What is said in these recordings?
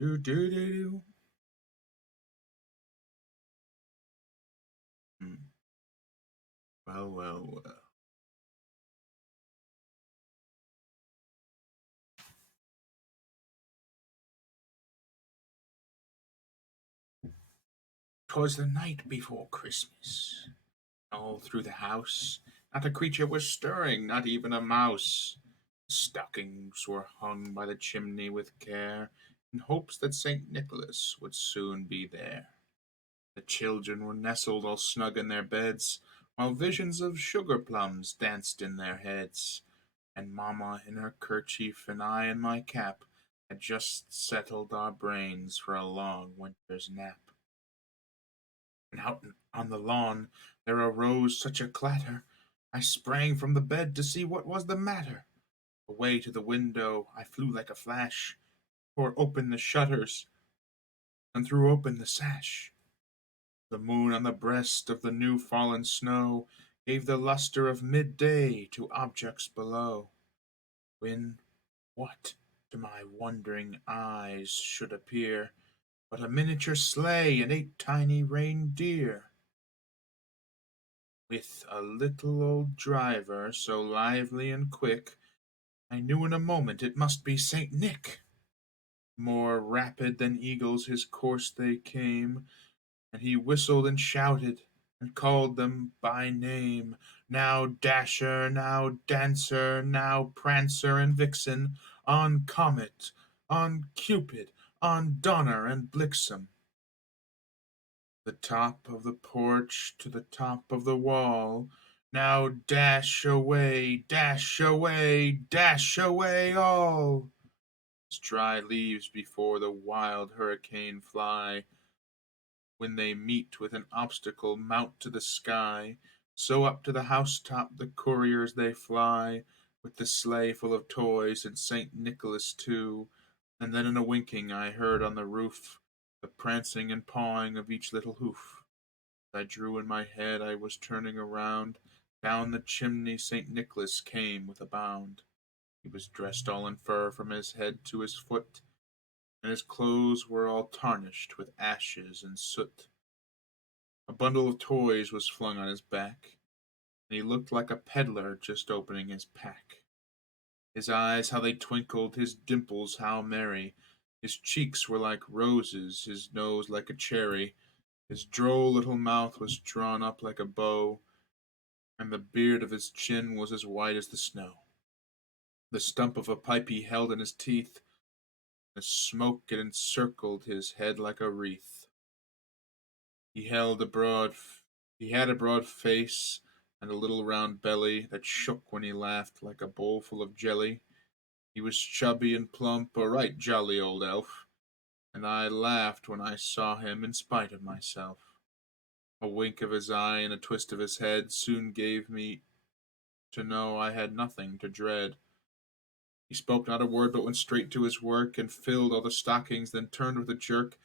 Do do do do. Hmm. Well, well, well. 'Twas the night before Christmas. All through the house, not a creature was stirring, not even a mouse. Stockings were hung by the chimney with care, in hopes that St. Nicholas would soon be there. The children were nestled all snug in their beds, while visions of sugar plums danced in their heads. And Mamma in her kerchief and I in my cap had just settled our brains for a long winter's nap. And out on the lawn there arose such a clatter, I sprang from the bed to see what was the matter. Away to the window I flew like a flash, tore open the shutters, and threw open the sash. The moon on the breast of the new fallen snow gave the luster of midday to objects below, when what to my wondering eyes should appear but a miniature sleigh and 8 tiny reindeer, with a little old driver so lively and quick, I knew in a moment it must be Saint Nick. More rapid than eagles his course they came, and he whistled and shouted and called them by name. Now Dasher, now Dancer, now Prancer and Vixen, on Comet, on Cupid, on Donner and Blixen. The top of the porch to the top of the wall. Now dash away, dash away all. As dry leaves before the wild hurricane fly, when they meet with an obstacle mount to the sky, so up to the housetop the couriers they fly, with the sleigh full of toys and St. Nicholas too. And then in a winking I heard on the roof the prancing and pawing of each little hoof. As I drew in my head I was turning around. Down the chimney St. Nicholas came with a bound. He was dressed all in fur from his head to his foot, and his clothes were all tarnished with ashes and soot. A bundle of toys was flung on his back, and he looked like a peddler just opening his pack. His eyes, how they twinkled, his dimples, how merry! His cheeks were like roses, his nose like a cherry. His droll little mouth was drawn up like a bow, and the beard of his chin was as white as the snow. The stump of a pipe he held in his teeth, the smoke it encircled his head like a wreath. He held a broad, he had a broad face and a little round belly that shook when he laughed like a bowl full of jelly. He was chubby and plump, a right jolly old elf, and I laughed when I saw him in spite of myself. A wink of his eye and a twist of his head soon gave me to know I had nothing to dread. He spoke not a word, but went straight to his work, and filled all the stockings, then turned with a jerk,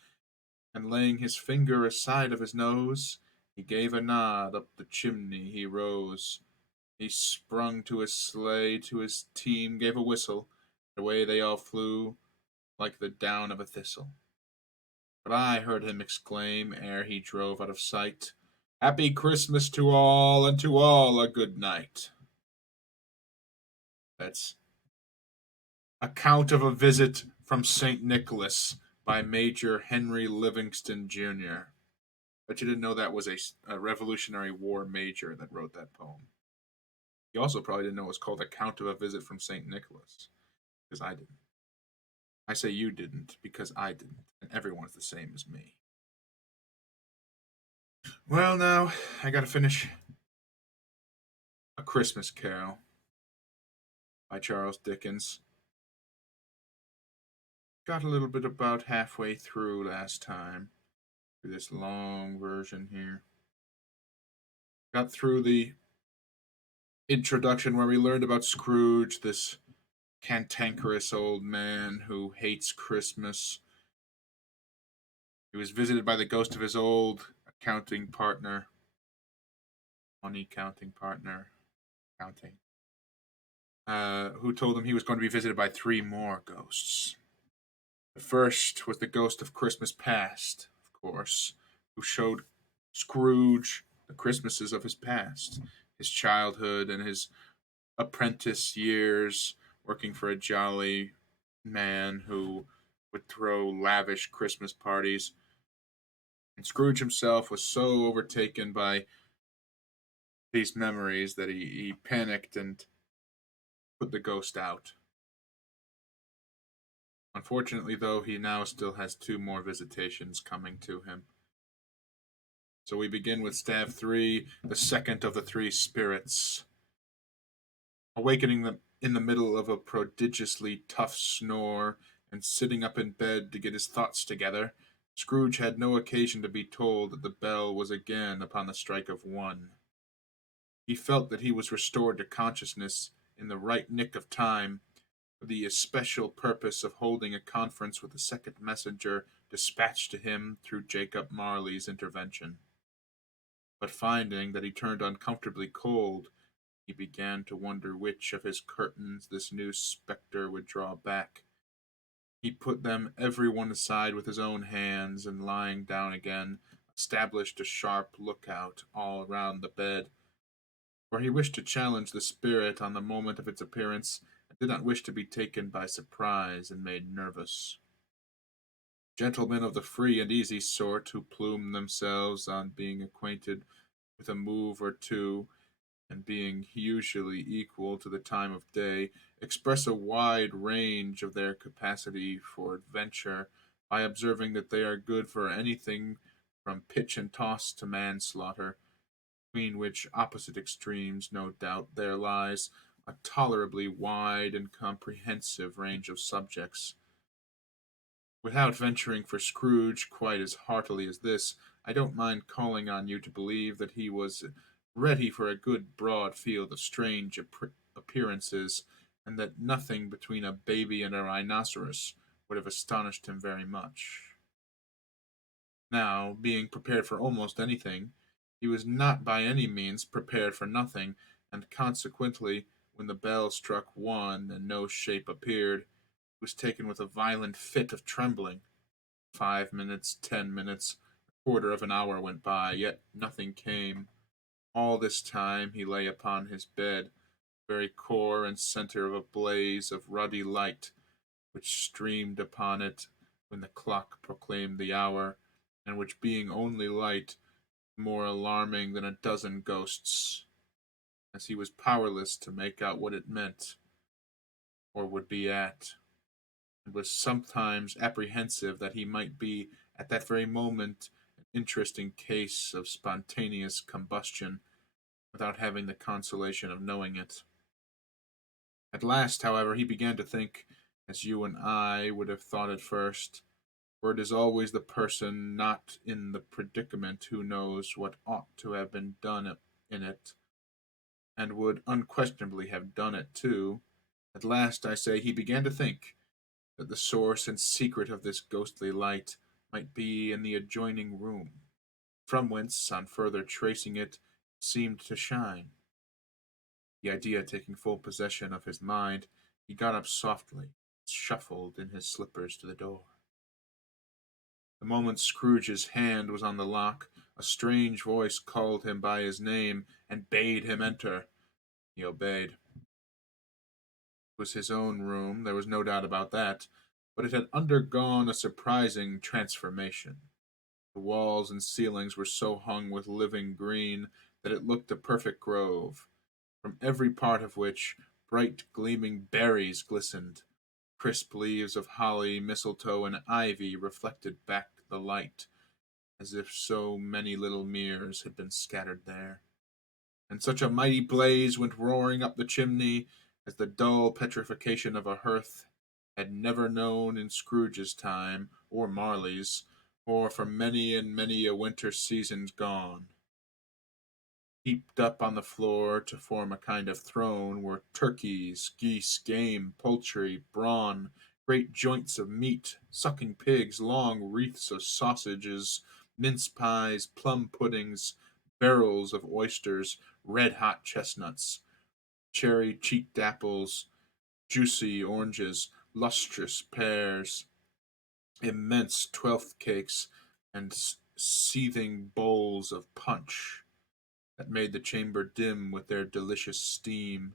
and laying his finger aside of his nose, he gave a nod, up the chimney he rose. He sprung to his sleigh, to his team gave a whistle, and away they all flew, like the down of a thistle. But I heard him exclaim, ere he drove out of sight, "Happy Christmas to all, and to all a good night." That's Account of a Visit from St. Nicholas by Major Henry Livingston Jr. Bet you didn't know that was a Revolutionary War major that wrote that poem. You also probably didn't know it was called Account of a Visit from St. Nicholas, because I didn't. I say you didn't because I didn't, and everyone's the same as me. Well, now I gotta finish A Christmas Carol by Charles Dickens. Got a little bit about halfway through last time, through this long version here. Got through the introduction where we learned about Scrooge, this cantankerous old man who hates Christmas. He was visited by the ghost of his old accounting partner, money counting partner, counting, who told him he was going to be visited by 3 more ghosts. The first was the ghost of Christmas past, of course, who showed Scrooge the Christmases of his past, his childhood and his apprentice years working for a jolly man who would throw lavish Christmas parties. And Scrooge himself was so overtaken by these memories that he panicked and put the ghost out. Unfortunately, though, he now still has two more visitations coming to him. So we begin with Stab 3, the second of the three spirits. Awakening them in the middle of a prodigiously tough snore and sitting up in bed to get his thoughts together, Scrooge had no occasion to be told that the bell was again upon the strike of 1. He felt that he was restored to consciousness in the right nick of time, for the especial purpose of holding a conference with the second messenger dispatched to him through Jacob Marley's intervention. But finding that he turned uncomfortably cold, he began to wonder which of his curtains this new spectre would draw back. He put them every one aside with his own hands, and lying down again, established a sharp lookout all round the bed, for he wished to challenge the spirit on the moment of its appearance, and did not wish to be taken by surprise and made nervous. Gentlemen of the free and easy sort, who plume themselves on being acquainted with a move or two, and being usually equal to the time of day, express a wide range of their capacity for adventure by observing that they are good for anything from pitch and toss to manslaughter, between which opposite extremes, no doubt, there lies a tolerably wide and comprehensive range of subjects. Without venturing for Scrooge quite as heartily as this, I don't mind calling on you to believe that he was ready for a good broad field of strange appearances, and that nothing between a baby and a rhinoceros would have astonished him very much. Now, being prepared for almost anything, he was not by any means prepared for nothing, and consequently, when the bell struck 1 and no shape appeared, he was taken with a violent fit of trembling. 5 minutes, 10 minutes, a quarter of an hour went by, yet nothing came. All this time he lay upon his bed, very core and center of a blaze of ruddy light, which streamed upon it when the clock proclaimed the hour, and which being only light, more alarming than a dozen ghosts, as he was powerless to make out what it meant, or would be at, and was sometimes apprehensive that he might be, at that very moment, an interesting case of spontaneous combustion, without having the consolation of knowing it. At last, however, he began to think, as you and I would have thought at first, for it is always the person not in the predicament who knows what ought to have been done in it, and would unquestionably have done it too. At last, I say, he began to think that the source and secret of this ghostly light might be in the adjoining room, from whence, on further tracing it, seemed to shine. The idea taking full possession of his mind, he got up softly, shuffled in his slippers to the door. The moment Scrooge's hand was on the lock, a strange voice called him by his name and bade him enter. He obeyed. It was his own room, there was no doubt about that, but it had undergone a surprising transformation. The walls and ceilings were so hung with living green that it looked a perfect grove, from every part of which bright gleaming berries glistened. Crisp leaves of holly, mistletoe, and ivy reflected back the light, as if so many little mirrors had been scattered there. And such a mighty blaze went roaring up the chimney as the dull petrification of a hearth had never known in Scrooge's time, or Marley's, or for many and many a winter season gone. Heaped up on the floor to form a kind of throne were turkeys, geese, game, poultry, brawn, great joints of meat, sucking pigs, long wreaths of sausages, mince pies, plum puddings, barrels of oysters, red-hot chestnuts, cherry-cheeked apples, juicy oranges, lustrous pears. immense twelfth cakes, and seething bowls of punch that made the chamber dim with their delicious steam.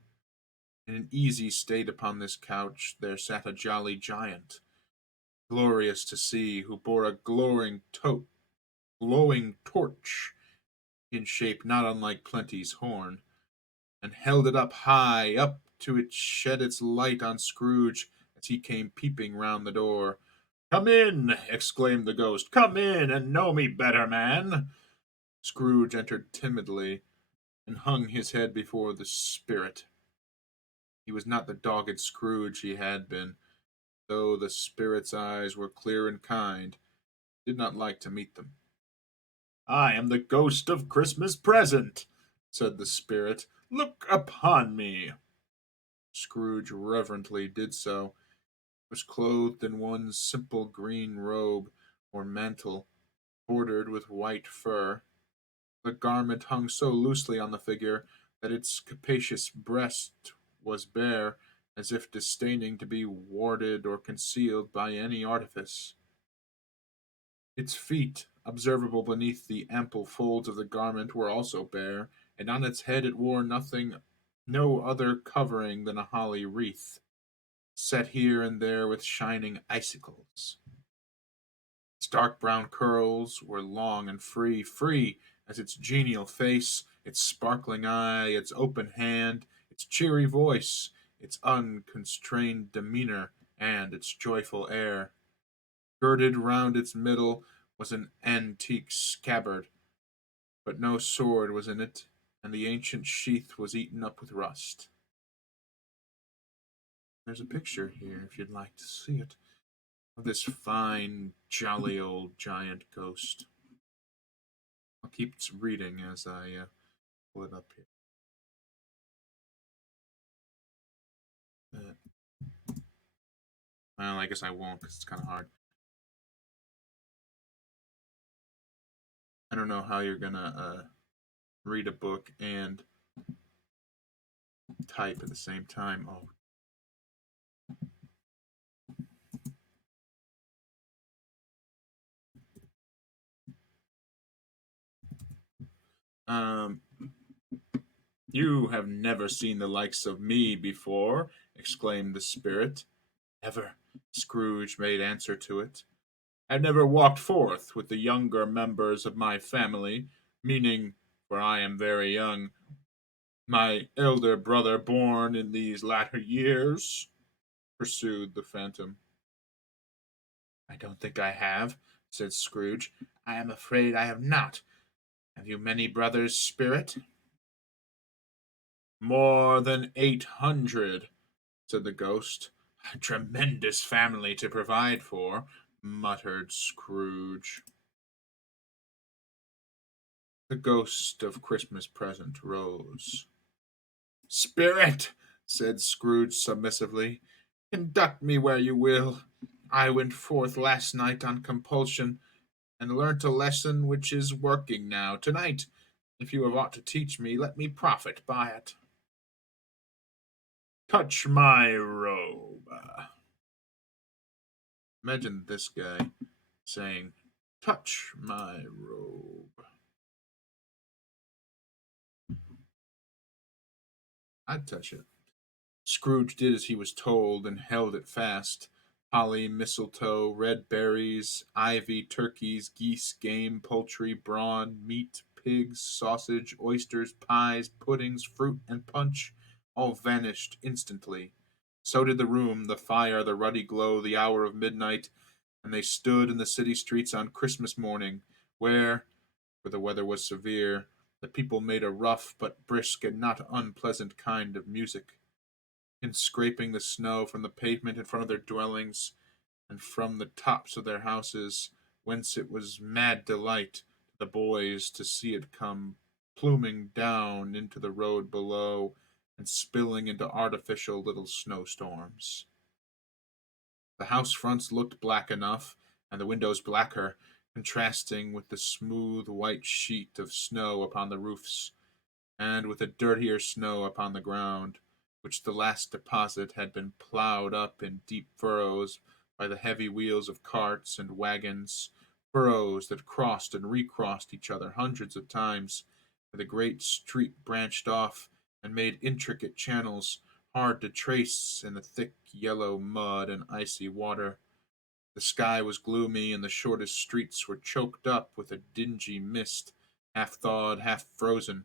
In an easy state upon this couch there sat a jolly giant, glorious to see, who bore a glowing torch in shape not unlike Plenty's horn, and held it up high, up to it shed its light on Scrooge as he came peeping round the door. "Come in!" exclaimed the ghost. "Come in, and know me better, man." Scrooge entered timidly, and hung his head before the spirit. He was not the dogged Scrooge he had been, though the spirit's eyes were clear and kind. He did not like to meet them. "I am the ghost of Christmas present," said the spirit. "Look upon me." Scrooge reverently did so. He was clothed in one simple green robe, or mantle, bordered with white fur. The garment hung so loosely on the figure that its capacious breast was bare, as if disdaining to be warded or concealed by any artifice. Its feet, observable beneath the ample folds of the garment, were also bare, and on its head it wore no other covering than a holly wreath, set here and there with shining icicles. Its dark brown curls were long and free as its genial face, its sparkling eye, its open hand, its cheery voice, its unconstrained demeanor, and its joyful air. Girded round its middle was an antique scabbard, but no sword was in it, and the ancient sheath was eaten up with rust. There's a picture here, if you'd like to see it, of this fine, jolly old giant ghost. I'll keep reading as I pull it up here. Uh, well, I guess I won't because it's kind of hard. I don't know how you're gonna read a book and type at the same time. Oh, um, you have never seen the likes of me before, exclaimed the spirit. Never, Scrooge made answer to it. I have never walked forth with the younger members of my family, meaning, for I am very young, my elder brother born in these latter years, pursued the phantom. I don't think I have, said Scrooge. I am afraid I have not. Have you many brothers, Spirit? More than 800, said the ghost. A tremendous family to provide for, muttered Scrooge. The ghost of Christmas present rose. Spirit, said Scrooge submissively, conduct me where you will. I went forth last night on compulsion, and learnt a lesson which is working now. Tonight, if you have aught to teach me, let me profit by it. Touch my robe. Imagine this guy saying, touch my robe. I'd touch it. Scrooge did as he was told and held it fast. Holly, mistletoe, red berries, ivy, turkeys, geese, game, poultry, brawn, meat, pigs, sausage, oysters, pies, puddings, fruit, and punch all vanished instantly. So did the room, the fire, the ruddy glow, the hour of midnight, and they stood in the city streets on Christmas morning, where, for the weather was severe, the people made a rough but brisk and not unpleasant kind of music, in scraping the snow from the pavement in front of their dwellings and from the tops of their houses, whence it was mad delight to the boys to see it come pluming down into the road below and spilling into artificial little snowstorms. The house fronts looked black enough, and the windows blacker, contrasting with the smooth white sheet of snow upon the roofs, and with the dirtier snow upon the ground, which the last deposit had been ploughed up in deep furrows by the heavy wheels of carts and wagons, furrows that crossed and recrossed each other hundreds of times, where the great street branched off and made intricate channels hard to trace in the thick yellow mud and icy water. The sky was gloomy, and the shortest streets were choked up with a dingy mist, half thawed, half frozen,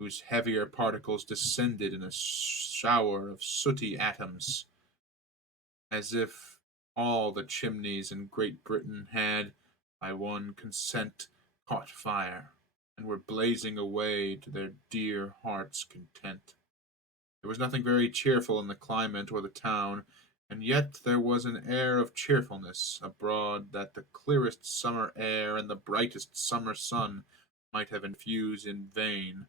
whose heavier particles descended in a shower of sooty atoms, as if all the chimneys in Great Britain had, by one consent, caught fire, and were blazing away to their dear hearts' content. There was nothing very cheerful in the climate or the town, and yet there was an air of cheerfulness abroad that the clearest summer air and the brightest summer sun might have infused in vain.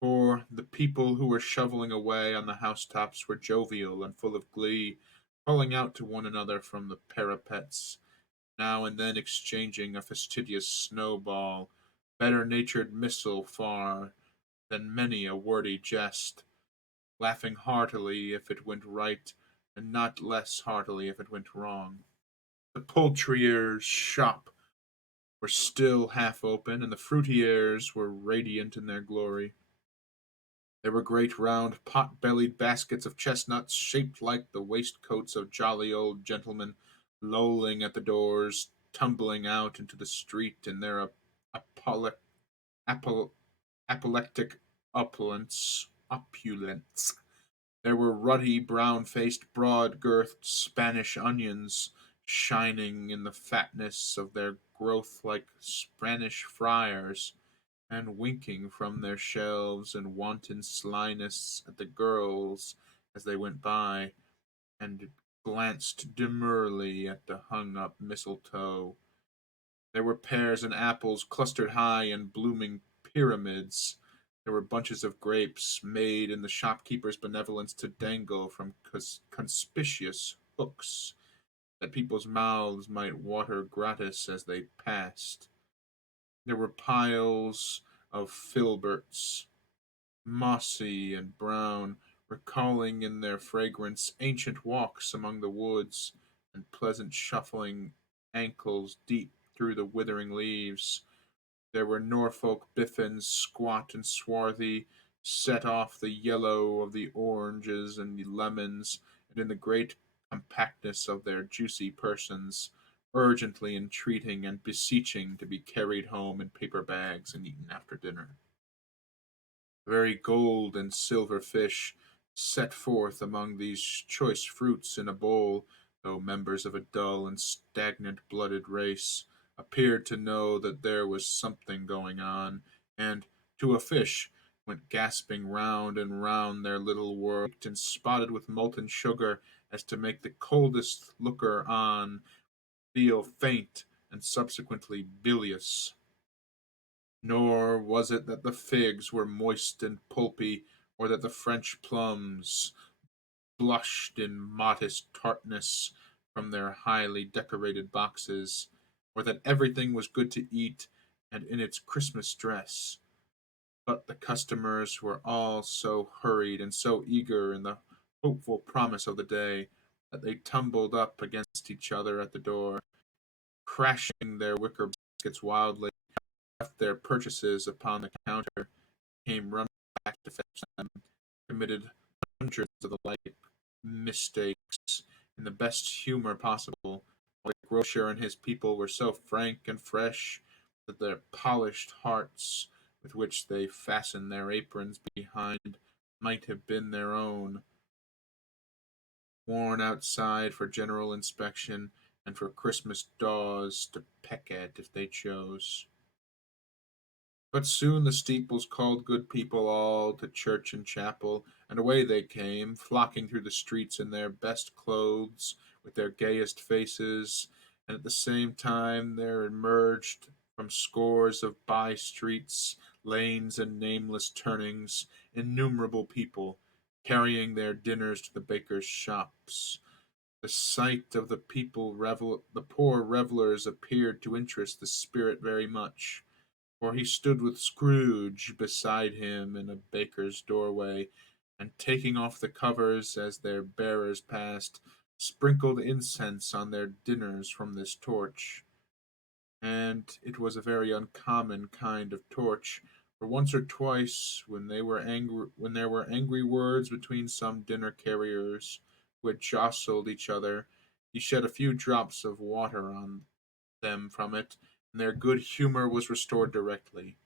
For the people who were shoveling away on the housetops were jovial and full of glee, calling out to one another from the parapets, now and then exchanging a fastidious snowball, better natured missile far than many a wordy jest, laughing heartily if it went right, and not less heartily if it went wrong. The poulterer's shop were still half open, and the fruiterers were radiant in their glory. There were great round pot-bellied baskets of chestnuts, shaped like the waistcoats of jolly old gentlemen, lolling at the doors, tumbling out into the street in their apole- apol- apoplectic opulence. There were ruddy, brown-faced, broad-girthed Spanish onions, shining in the fatness of their growth like Spanish friars, and winking from their shelves in wanton slyness at the girls as they went by, and glanced demurely at the hung-up mistletoe. There were pears and apples clustered high in blooming pyramids. There were bunches of grapes, made in the shopkeeper's benevolence to dangle from conspicuous hooks, that people's mouths might water gratis as they passed. There were piles of filberts, mossy and brown, recalling in their fragrance ancient walks among the woods, and pleasant shuffling ankles deep through the withering leaves. There were Norfolk biffins, squat and swarthy, set off the yellow of the oranges and the lemons, and in the great compactness of their juicy persons, urgently entreating and beseeching to be carried home in paper bags and eaten after dinner. The very gold and silver fish, set forth among these choice fruits in a bowl, though members of a dull and stagnant blooded race, appeared to know that there was something going on, and, to a fish, went gasping round and round their little world, and spotted with molten sugar, as to make the coldest looker on feel faint and subsequently bilious. Nor was it that the figs were moist and pulpy, or that the French plums blushed in modest tartness from their highly decorated boxes, or that everything was good to eat and in its Christmas dress. But the customers were all so hurried and so eager in the hopeful promise of the day, that they tumbled up against each other at the door, crashing their wicker baskets wildly, left their purchases upon the counter, came running back to fetch them, committed hundreds of the like mistakes in the best humor possible, while the grocer and his people were so frank and fresh that their polished hearts, with which they fastened their aprons behind, might have been their own, worn outside for general inspection, and for Christmas daws to peck at if they chose. But soon the steeples called good people all to church and chapel, and away they came, flocking through the streets in their best clothes, with their gayest faces, and at the same time there emerged from scores of by streets, lanes, and nameless turnings innumerable people, carrying their dinners to the bakers' shops. The sight of the poor revellers appeared to interest the spirit very much, for he stood with Scrooge beside him in a baker's doorway, and taking off the covers as their bearers passed, sprinkled incense on their dinners from this torch, and it was a very uncommon kind of torch. For once or twice, when there were angry words between some dinner carriers who had jostled each other, he shed a few drops of water on them from it, and their good humor was restored directly.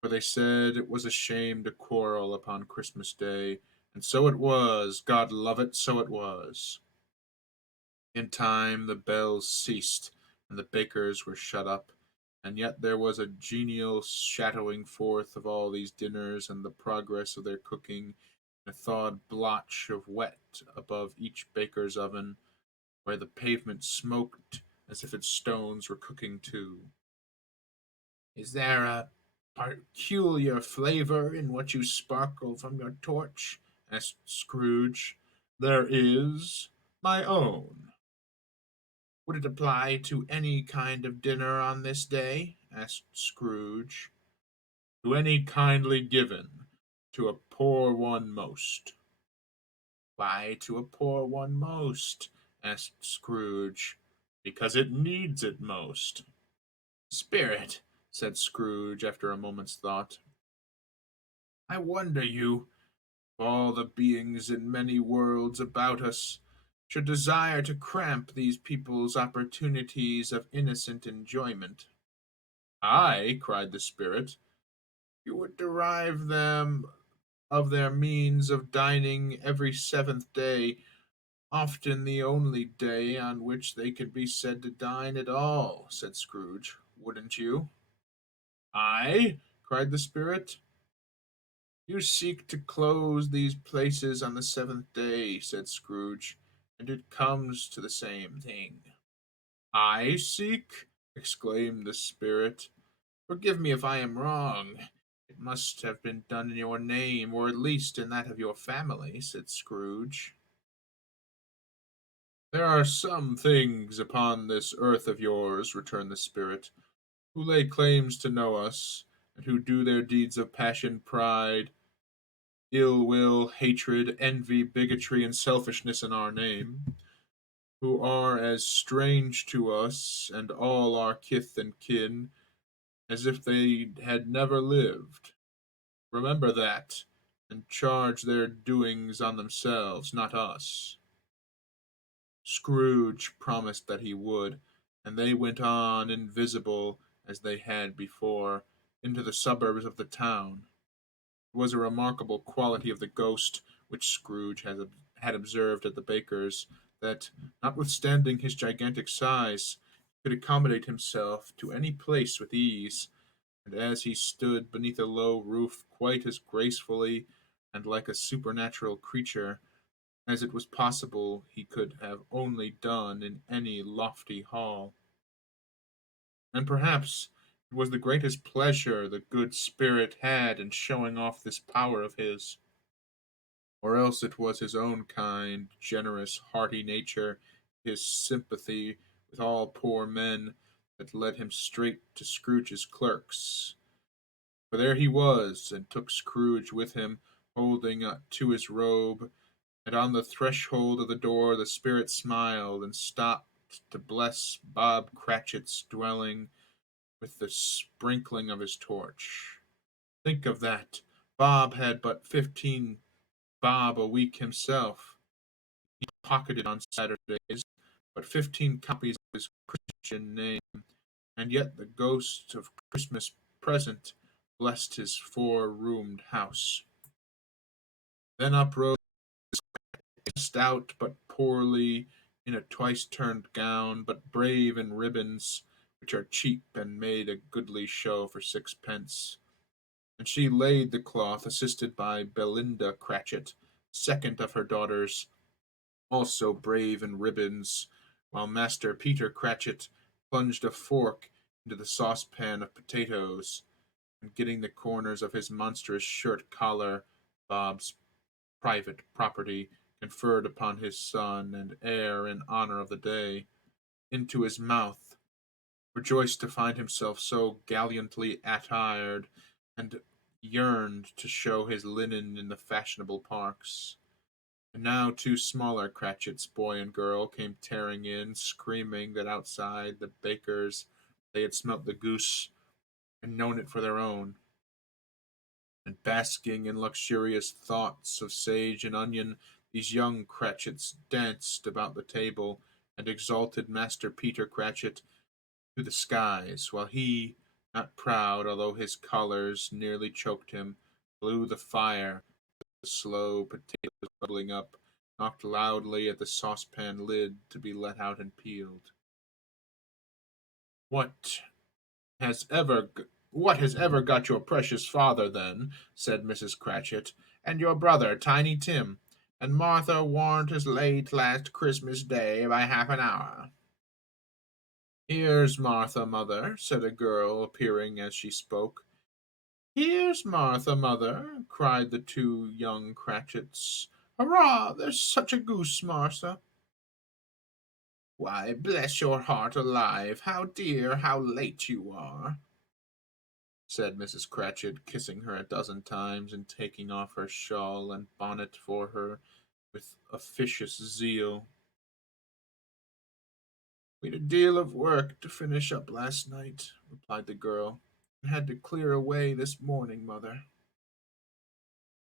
For they said it was a shame to quarrel upon Christmas Day, and so it was, God love it, so it was. In time the bells ceased, and the bakers were shut up, and yet there was a genial shadowing forth of all these dinners and the progress of their cooking, and a thawed blotch of wet above each baker's oven, where the pavement smoked as if its stones were cooking too. Is there a peculiar flavor in what you sparkle from your torch? Asked Scrooge. There is my own. Would it apply to any kind of dinner on this day? Asked Scrooge. To any kindly given, to a poor one most. Why to a poor one most? Asked Scrooge. Because it needs it most. Spirit, said Scrooge after a moment's thought, I wonder you, of all the beings in many worlds about us, should desire to cramp these people's opportunities of innocent enjoyment. I, cried the spirit, you would derive them of their means of dining every seventh day, often the only day on which they can be said to dine at all, said Scrooge. Wouldn't you? I, cried the spirit. You seek to close these places on the seventh day, said Scrooge, and it comes to the same thing. I seek? Exclaimed the spirit. Forgive me if I am wrong. It must have been done in your name, or at least in that of your family, said Scrooge. There are some things upon this earth of yours, returned the spirit, who lay claims to know us, and who do their deeds of passion, pride, ill will, hatred, envy, bigotry, and selfishness in our name, who are as strange to us and all our kith and kin as if they had never lived. Remember that, and charge their doings on themselves, not us. Scrooge promised that he would, and they went on invisible as they had before, into the suburbs of the town. It was a remarkable quality of the ghost which Scrooge had observed at the baker's, that, notwithstanding his gigantic size, he could accommodate himself to any place with ease, and as he stood beneath a low roof quite as gracefully and like a supernatural creature as it was possible he could have only done in any lofty hall. And perhaps it was the greatest pleasure the good spirit had in showing off this power of his, or else it was his own kind, generous, hearty nature, his sympathy with all poor men, that led him straight to Scrooge's clerks. For there he was, and took Scrooge with him, holding to his robe, and on the threshold of the door the spirit smiled and stopped to bless Bob Cratchit's dwelling with the sprinkling of his torch. Think of that! Bob had but 15 bob a week himself. He pocketed on Saturdays but 15 copies of his Christian name, and yet the ghost of Christmas present blessed his 4-roomed house. Then uprose stout but poorly, in a twice-turned gown, but brave in ribbons, which are cheap and made a goodly show for sixpence. And she laid the cloth, assisted by Belinda Cratchit, second of her daughters, also brave in ribbons, while Master Peter Cratchit plunged a fork into the saucepan of potatoes, and getting the corners of his monstrous shirt collar, Bob's private property, conferred upon his son and heir in honor of the day, into his mouth, rejoiced to find himself so gallantly attired, and yearned to show his linen in the fashionable parks. And now two smaller Cratchits, boy and girl, came tearing in, screaming that outside the baker's they had smelt the goose and known it for their own. And basking in luxurious thoughts of sage and onion, these young Cratchits danced about the table and exalted Master Peter Cratchit to the skies, while he, not proud, although his colours nearly choked him, blew the fire, the slow potatoes bubbling up, knocked loudly at the saucepan lid to be let out and peeled. What has ever what has ever got your precious father, then? Said Mrs. Cratchit, and your brother, Tiny Tim, and Martha warn't as late last Christmas Day by half an hour. Here's Martha, mother, said a girl, appearing as she spoke. Here's Martha, mother, cried the two young Cratchits. Hurrah! There's such a goose, Martha. Why, bless your heart alive, how dear, how late you are, said Mrs. Cratchit, kissing her a dozen times and taking off her shawl and bonnet for her with officious zeal. We'd a deal of work to finish up last night, replied the girl, and had to clear away this morning, mother.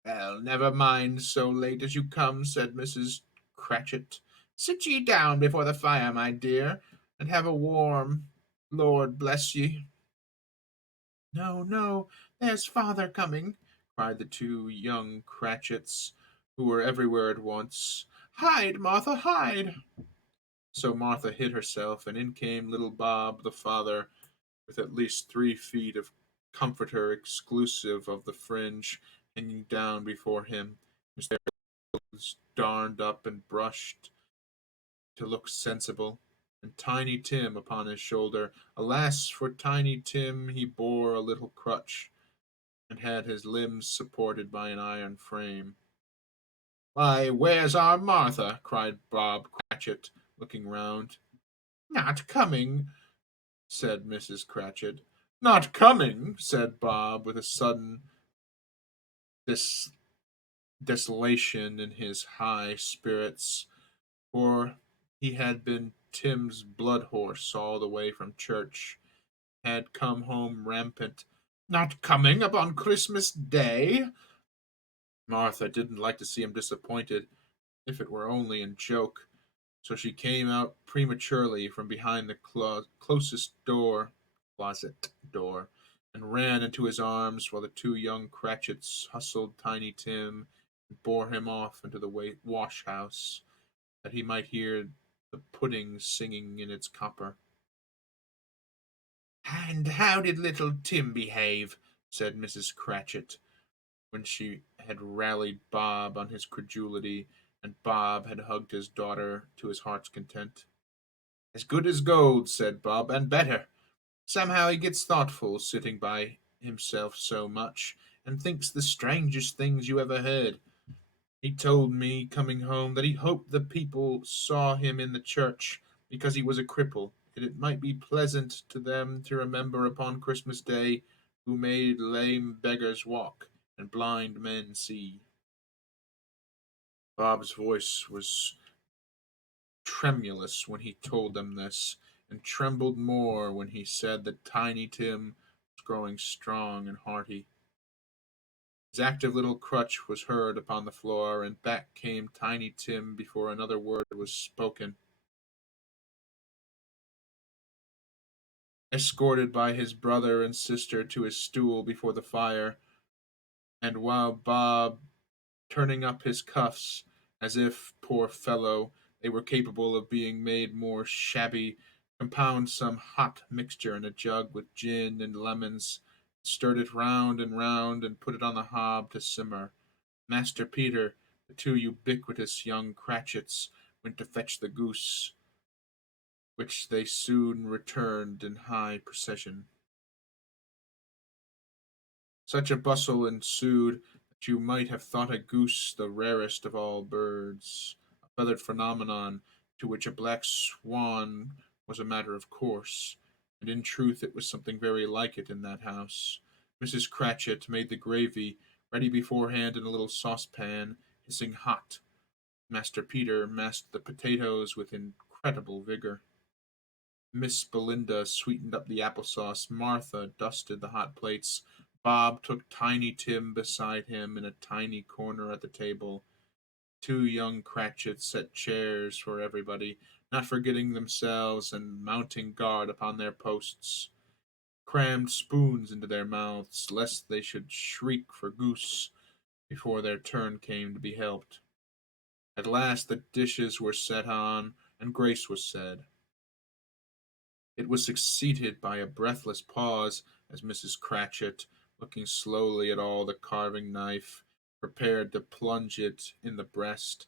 Well, never mind so late as you come, said Mrs. Cratchit. Sit ye down before the fire, my dear, and have a warm. Lord bless ye. No, no, there's father coming, cried the two young Cratchits, who were everywhere at once. Hide, Martha, hide! So Martha hid herself, and in came little Bob the father, with at least 3 feet of comforter exclusive of the fringe hanging down before him, his hair was darned up and brushed to look sensible, and Tiny Tim upon his shoulder. Alas, for Tiny Tim, he bore a little crutch, and had his limbs supported by an iron frame. Why, where's our Martha? Cried Bob Cratchit, looking round. Not coming, said Mrs. Cratchit. Not coming, said Bob, with a sudden dis- desolation in his high spirits, for he had been Tim's blood horse all the way from church, had come home rampant. Not coming upon Christmas Day? Martha didn't like to see him disappointed, if it were only in joke, so she came out prematurely from behind the closest closet door, and ran into his arms while the two young Cratchits hustled Tiny Tim and bore him off into the wash house, that he might hear the pudding singing in its copper. And how did little Tim behave? Said Mrs. Cratchit, when she had rallied Bob on his credulity, and Bob had hugged his daughter to his heart's content. As good as gold, said Bob, and better. Somehow he gets thoughtful, sitting by himself so much, and thinks the strangest things you ever heard. He told me, coming home, that he hoped the people saw him in the church, because he was a cripple, and it might be pleasant to them to remember upon Christmas Day who made lame beggars walk and blind men see. Bob's voice was tremulous when he told them this, and trembled more when he said that Tiny Tim was growing strong and hearty. His active little crutch was heard upon the floor, and back came Tiny Tim before another word was spoken. Escorted by his brother and sister to his stool before the fire, and while Bob, turning up his cuffs, as if, poor fellow, they were capable of being made more shabby, compound some hot mixture in a jug with gin and lemons, stirred it round and round, and put it on the hob to simmer. Master Peter, the two ubiquitous young Cratchits, went to fetch the goose, which they soon returned in high procession. Such a bustle ensued that you might have thought a goose the rarest of all birds, a feathered phenomenon to which a black swan was a matter of course, and in truth it was something very like it in that house. Mrs. Cratchit made the gravy ready beforehand in a little saucepan, hissing hot, Master Peter mashed the potatoes with incredible vigor. Miss Belinda sweetened up the applesauce. Martha dusted the hot plates. Bob took Tiny Tim beside him in a tiny corner at the table. Two young Cratchits set chairs for everybody, not forgetting themselves and mounting guard upon their posts. Crammed spoons into their mouths, lest they should shriek for goose before their turn came to be helped. At last the dishes were set on, and grace was said. It was succeeded by a breathless pause as Mrs. Cratchit, looking slowly at all the carving knife, prepared to plunge it in the breast.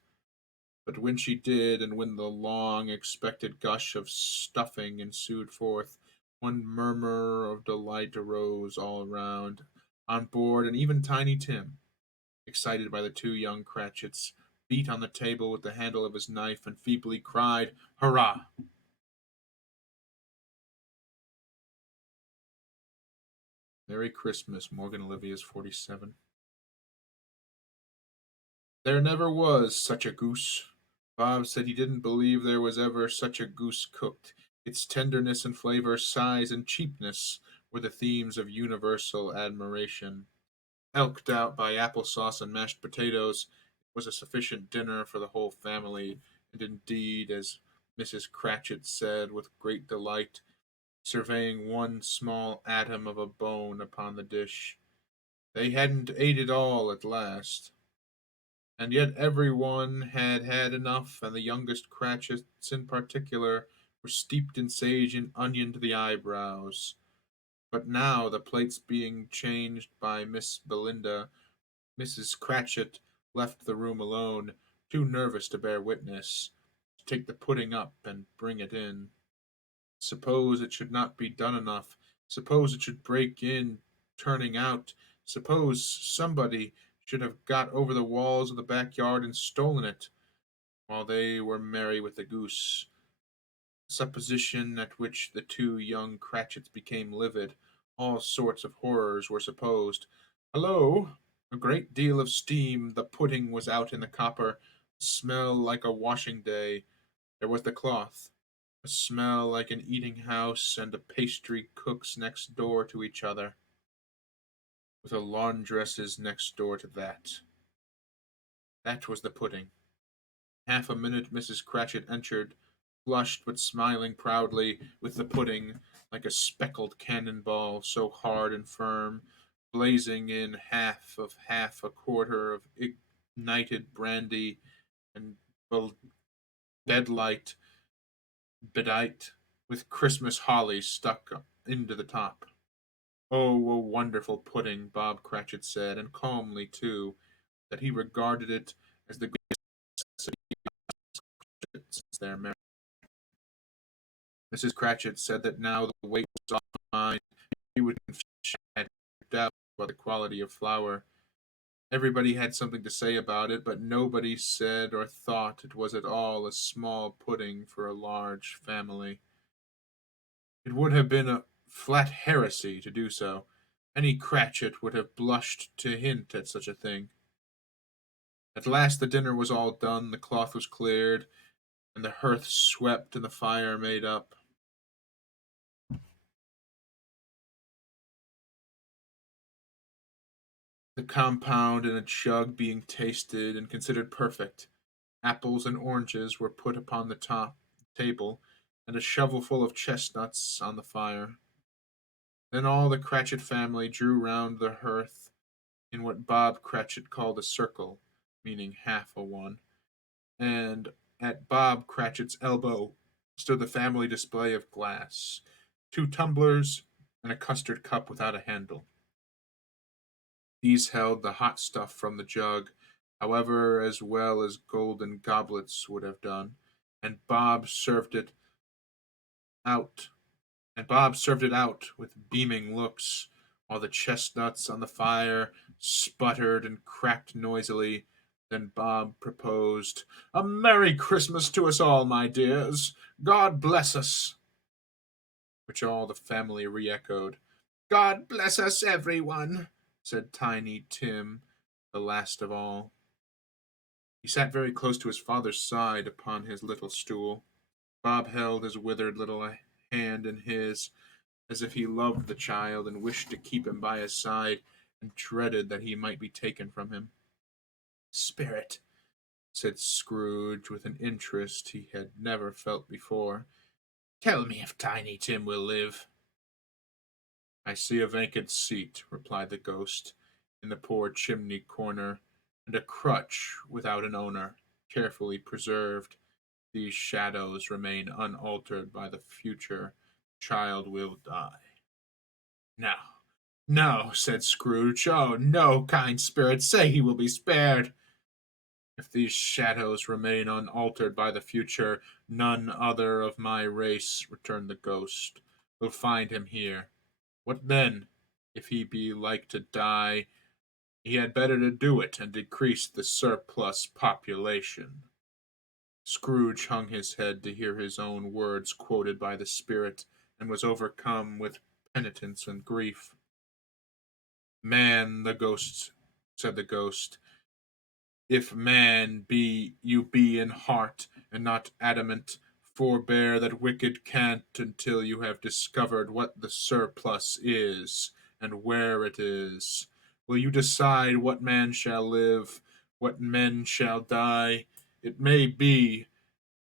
But when she did, and when the long expected gush of stuffing ensued forth, one murmur of delight arose all around, on board, and even Tiny Tim, excited by the two young Cratchits, beat on the table with the handle of his knife and feebly cried, "Hurrah!" Merry Christmas, Morgan Olivia's 47. There never was such a goose. Bob said he didn't believe there was ever such a goose cooked. Its tenderness and flavor, size and cheapness were the themes of universal admiration. Elked out by applesauce and mashed potatoes, it was a sufficient dinner for the whole family, and indeed, as Mrs. Cratchit said with great delight, surveying one small atom of a bone upon the dish, they hadn't ate it all at last. And yet every one had had enough, and the youngest Cratchits in particular were steeped in sage and onion to the eyebrows. But now, the plates being changed by Miss Belinda, Mrs. Cratchit left the room alone, too nervous to bear witness, to take the pudding up and bring it in. Suppose it should not be done enough. Suppose it should break in, turning out. Suppose somebody should have got over the walls of the backyard and stolen it, while they were merry with the goose. Supposition at which the two young Cratchits became livid. All sorts of horrors were supposed. Hullo! A great deal of steam. The pudding was out in the copper. Smell like a washing day. There was the cloth. A smell like an eating house and a pastry cook's next door to each other, with a laundress's next door to that. That was the pudding. Half a minute Mrs. Cratchit entered, flushed but smiling proudly, with the pudding, like a speckled cannon ball, so hard and firm, blazing in half a quarter of ignited brandy and bedlight bedight with Christmas holly stuck into the top. Oh, a wonderful pudding, Bob Cratchit said, and calmly, too, that he regarded it as the greatest since their marriage. Mrs. Cratchit said that now the weight was off her mind. He would had doubt about the quality of flour. Everybody had something to say about it, but nobody said or thought it was at all a small pudding for a large family. It would have been a flat heresy to do so. Any Cratchit would have blushed to hint at such a thing. At last the dinner was all done, the cloth was cleared, and the hearth swept and the fire made up. The compound in a jug being tasted and considered perfect. Apples and oranges were put upon the top table, and a shovelful of chestnuts on the fire. Then all the Cratchit family drew round the hearth in what Bob Cratchit called a circle, meaning half a one, and at Bob Cratchit's elbow stood the family display of glass, two tumblers, and a custard cup without a handle. These held the hot stuff from the jug, however, as well as golden goblets would have done, and out, Bob served it out with beaming looks, while the chestnuts on the fire sputtered and cracked noisily. Then Bob proposed, "A Merry Christmas to us all, my dears! God bless us!" Which all the family re-echoed. "God bless us, everyone!" said Tiny Tim, the last of all. He sat very close to his father's side upon his little stool. Bob held his withered little hand in his, as if he loved the child and wished to keep him by his side, and dreaded that he might be taken from him. "Spirit," said Scrooge, with an interest he had never felt before, "tell me if Tiny Tim will live." "I see a vacant seat," replied the ghost, "in the poor chimney corner, and a crutch without an owner, carefully preserved. These shadows remain unaltered by the future. Child will die." "No, no," said Scrooge. "Oh, no, kind spirit, say he will be spared." "If these shadows remain unaltered by the future, none other of my race," returned the ghost, "will find him here. What then? If he be like to die, he had better to do it, and decrease the surplus population." Scrooge hung his head to hear his own words quoted by the spirit, and was overcome with penitence and grief. "Man, the ghost," said the ghost, "if man be you be in heart, and not adamant, forbear that wicked cant until you have discovered what the surplus is, and where it is. Will you decide what man shall live, what men shall die? It may be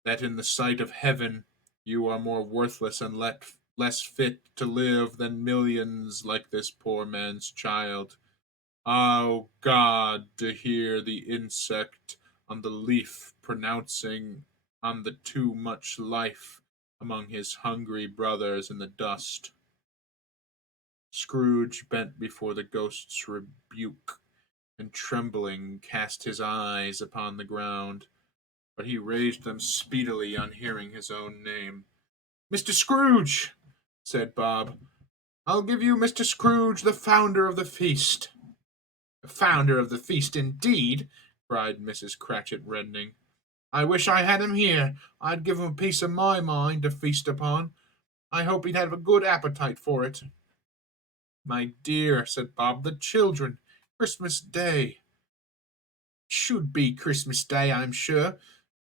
that in the sight of heaven you are more worthless and less fit to live than millions like this poor man's child. O God, to hear the insect on the leaf pronouncing on the too much life among his hungry brothers in the dust." Scrooge bent before the ghost's rebuke, and trembling cast his eyes upon the ground, but he raised them speedily on hearing his own name. "Mr. Scrooge," said Bob, "I'll give you Mr. Scrooge, the founder of the feast." "The founder of the feast, indeed!" cried Mrs. Cratchit, reddening. "I wish I had him here. I'd give him a piece of my mind to feast upon. I hope he'd have a good appetite for it." "My dear," said Bob, "the children. Christmas Day." "Should be Christmas Day, I'm sure,"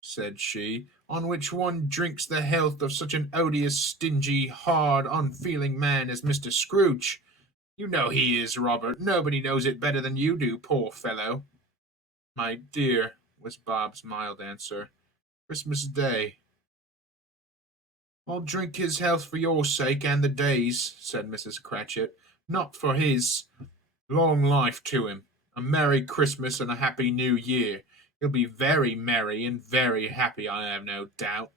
said she, "on which one drinks the health of such an odious, stingy, hard, unfeeling man as Mr. Scrooge. You know he is, Robert. Nobody knows it better than you do, poor fellow." "My dear," was Bob's mild answer, "Christmas Day." "I'll drink his health for your sake and the day's," said Mrs. Cratchit. "Not for his. Long life to him. A Merry Christmas and a Happy New Year. He'll be very merry and very happy, I have no doubt."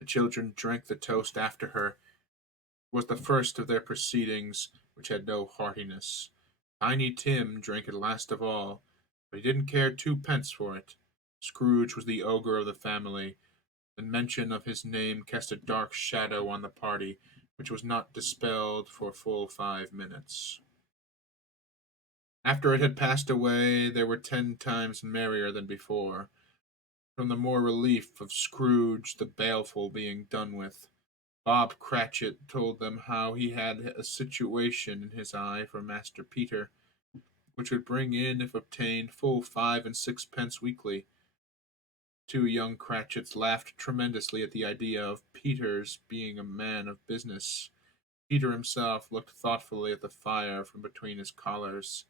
The children drank the toast after her. It was the first of their proceedings which had no heartiness. Tiny Tim drank it last of all, but he didn't care twopence for it. Scrooge was the ogre of the family, and mention of his name cast a dark shadow on the party, which was not dispelled for full 5 minutes. After it had passed away, they were 10 times merrier than before, from the more relief of Scrooge the baleful being done with. Bob Cratchit told them how he had a situation in his eye for Master Peter, which would bring in, if obtained, full 5 and 6 pence weekly. Two young Cratchits laughed tremendously at the idea of Peter's being a man of business. Peter himself looked thoughtfully at the fire from between his collars,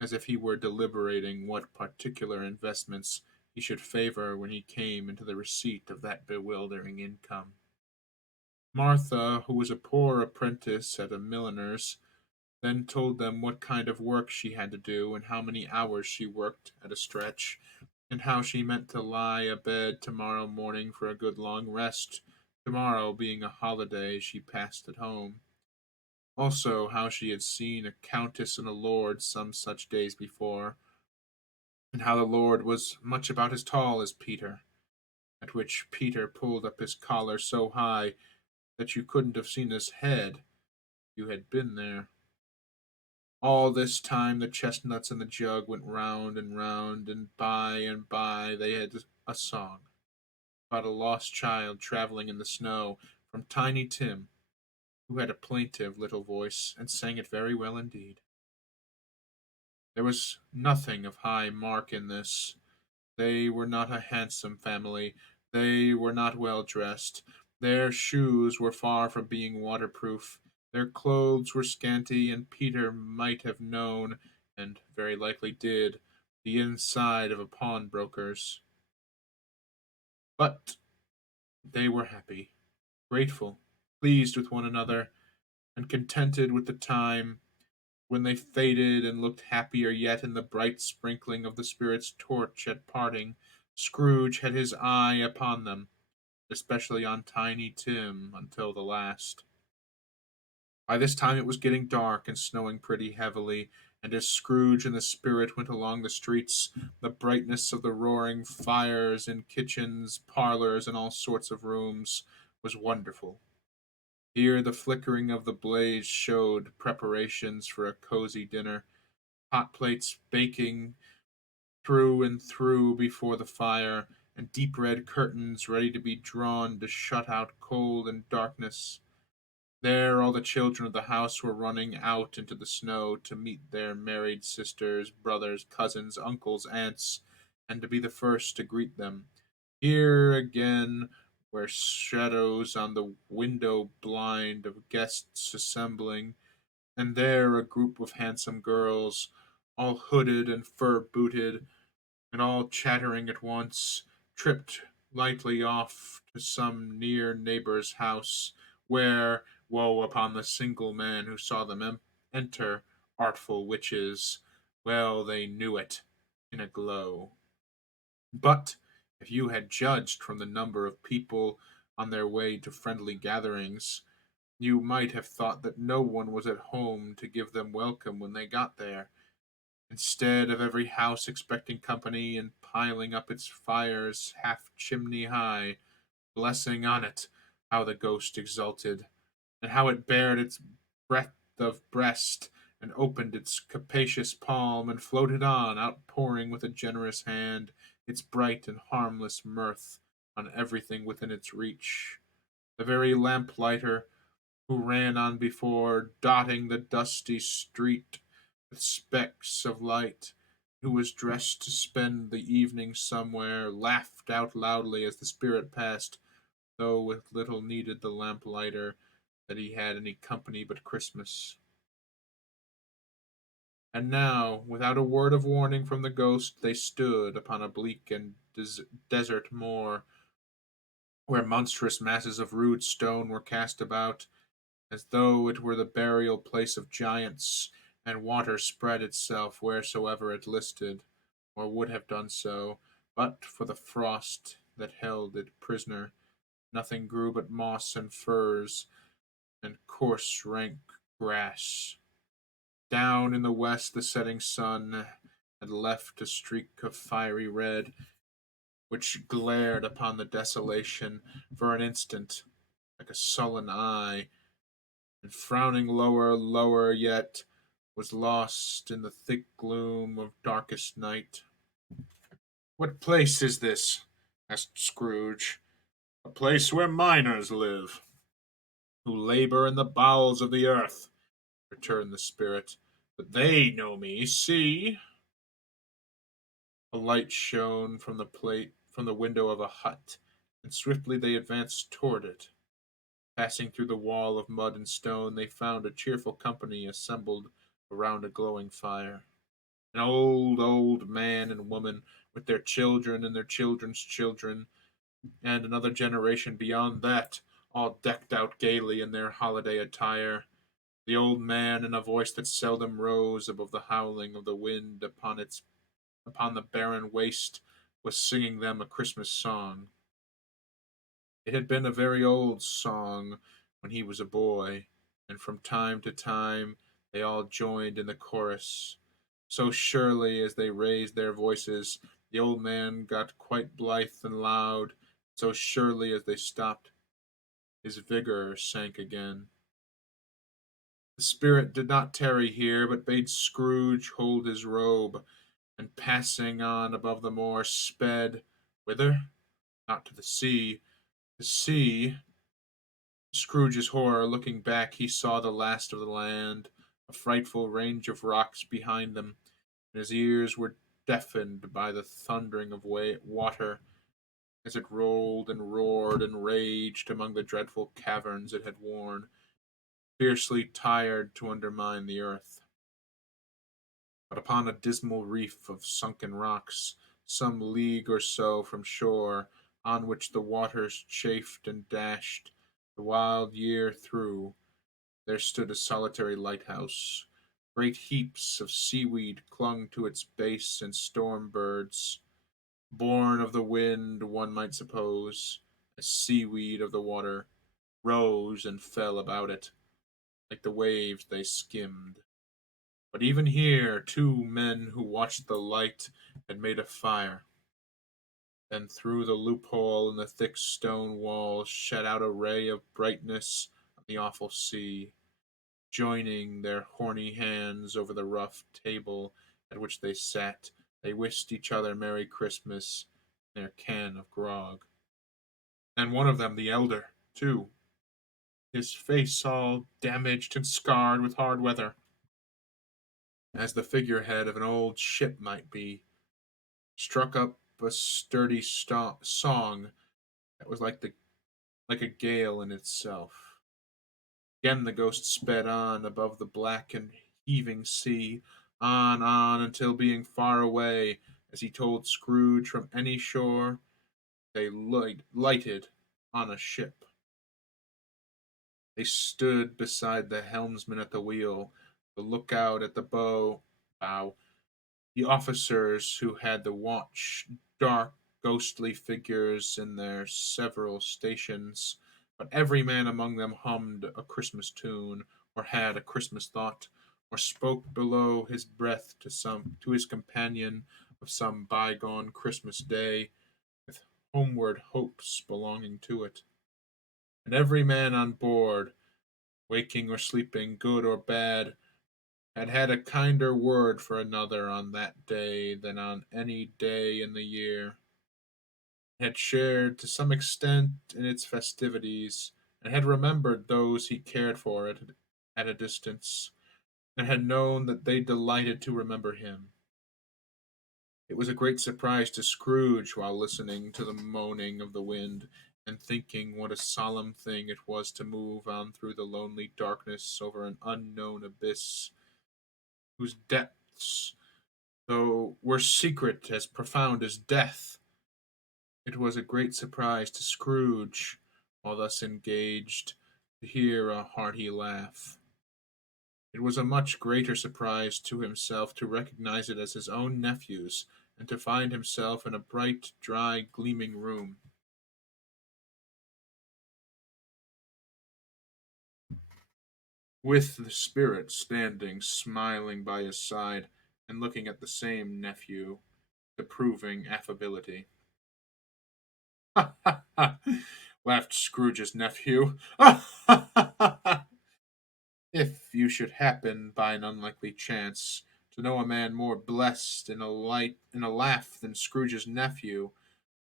as if he were deliberating what particular investments he should favor when he came into the receipt of that bewildering income. Martha, who was a poor apprentice at a milliner's, then told them what kind of work she had to do, and how many hours she worked at a stretch, and how she meant to lie abed tomorrow morning for a good long rest, tomorrow being a holiday she passed at home. Also how she had seen a countess and a lord some such days before, and how the lord was much about as tall as Peter, at which Peter pulled up his collar so high that you couldn't have seen his head if you had been there. All this time the chestnuts in the jug went round, and by they had a song about a lost child traveling in the snow, from Tiny Tim, who had a plaintive little voice, and sang it very well indeed. There was nothing of high mark in this. They were not a handsome family. They were not well dressed. Their shoes were far from being waterproof. Their clothes were scanty, and Peter might have known, and very likely did, the inside of a pawnbroker's. But they were happy, grateful, pleased with one another, and contented with the time when they faded, and looked happier yet in the bright sprinkling of the Spirit's torch at parting. Scrooge had his eye upon them, especially on Tiny Tim, until the last. By this time it was getting dark and snowing pretty heavily, and as Scrooge and the Spirit went along the streets, the brightness of the roaring fires in kitchens, parlors, and all sorts of rooms was wonderful. Here the flickering of the blaze showed preparations for a cozy dinner, hot plates baking through and through before the fire, and deep red curtains ready to be drawn to shut out cold and darkness. There all the children of the house were running out into the snow to meet their married sisters, brothers, cousins, uncles, aunts, and to be the first to greet them. Here again were shadows on the window blind of guests assembling, and there a group of handsome girls, all hooded and fur booted, and all chattering at once, tripped lightly off to some near neighbor's house, where, woe upon the single man who saw them enter, artful witches, well they knew it, in a glow. But if you had judged from the number of people on their way to friendly gatherings, you might have thought that no one was at home to give them welcome when they got there. Instead of every house expecting company and piling up its fires half chimney high, blessing on it, how the ghost exulted, and how it bared its breadth of breast, and opened its capacious palm, and floated on, outpouring with a generous hand its bright and harmless mirth on everything within its reach. The very lamplighter who ran on before, dotting the dusty street with specks of light, who was dressed to spend the evening somewhere, laughed out loudly as the Spirit passed, though with little needed the lamplighter that he had any company but Christmas. And now, without a word of warning from the ghost, they stood upon a bleak and desert moor, where monstrous masses of rude stone were cast about, as though it were the burial place of giants, and water spread itself wheresoever it listed, or would have done so, but for the frost that held it prisoner. Nothing grew but moss and furze, and coarse rank grass. Down in the west the setting sun had left a streak of fiery red, which glared upon the desolation for an instant like a sullen eye, and frowning lower, lower yet, was lost in the thick gloom of darkest night. "What place is this?" asked Scrooge. "A place where miners live, who labor in the bowels of the earth," returned the Spirit. "But they know me. See!" A light shone from the window of a hut, and swiftly they advanced toward it. Passing through the wall of mud and stone, they found a cheerful company assembled around a glowing fire. An old, old man and woman, with their children and their children's children, and another generation beyond that, all decked out gaily in their holiday attire. The old man, in a voice that seldom rose above the howling of the wind upon the barren waste, was singing them a Christmas song. It had been a very old song when he was a boy, and from time to time they all joined in the chorus. So surely as they raised their voices, the old man got quite blithe and loud. So surely as they stopped, his vigor sank again. The Spirit did not tarry here, but bade Scrooge hold his robe, and passing on above the moor, sped whither? Not to the sea. The sea, Scrooge's horror, looking back, he saw the last of the land, a frightful range of rocks behind them, and his ears were deafened by the thundering of water as it rolled and roared and raged among the dreadful caverns it had worn, fiercely tired to undermine the earth. But upon a dismal reef of sunken rocks, some league or so from shore, on which the waters chafed and dashed the wild year through, there stood a solitary lighthouse. Great heaps of seaweed clung to its base, and storm birds, born of the wind, one might suppose, as seaweed of the water, rose and fell about it, like the waves they skimmed. But even here, two men who watched the light had made a fire, and through the loophole in the thick stone walls shed out a ray of brightness on the awful sea. Joining their horny hands over the rough table at which they sat, they wished each other Merry Christmas in their can of grog. And one of them, the elder, too, his face all damaged and scarred with hard weather, as the figurehead of an old ship might be, struck up a sturdy song that was like a gale in itself. Again the ghost sped on above the black and heaving sea, on until being far away, as he told Scrooge from any shore, they lighted on a ship. They stood beside the helmsman at the wheel, the lookout at the bow, the officers who had the watch, dark, ghostly figures in their several stations, but every man among them hummed a Christmas tune, or had a Christmas thought, or spoke below his breath to his companion of some bygone Christmas day, with homeward hopes belonging to it. And every man on board, waking or sleeping, good or bad, had had a kinder word for another on that day than on any day in the year, had shared to some extent in its festivities, and had remembered those he cared for at a distance, and had known that they delighted to remember him. It was a great surprise to Scrooge, while listening to the moaning of the wind, and thinking what a solemn thing it was to move on through the lonely darkness over an unknown abyss, whose depths, though were secret as profound as death. It was a great surprise to Scrooge, while thus engaged, to hear a hearty laugh. It was a much greater surprise to himself to recognize it as his own nephew's, and to find himself in a bright, dry, gleaming room, with the spirit standing smiling by his side, and looking at the same nephew, approving affability. "Ha ha ha!" laughed Scrooge's nephew. "Ha ha ha ha! If you should happen, by an unlikely chance, to know a man more blessed in a laugh than Scrooge's nephew,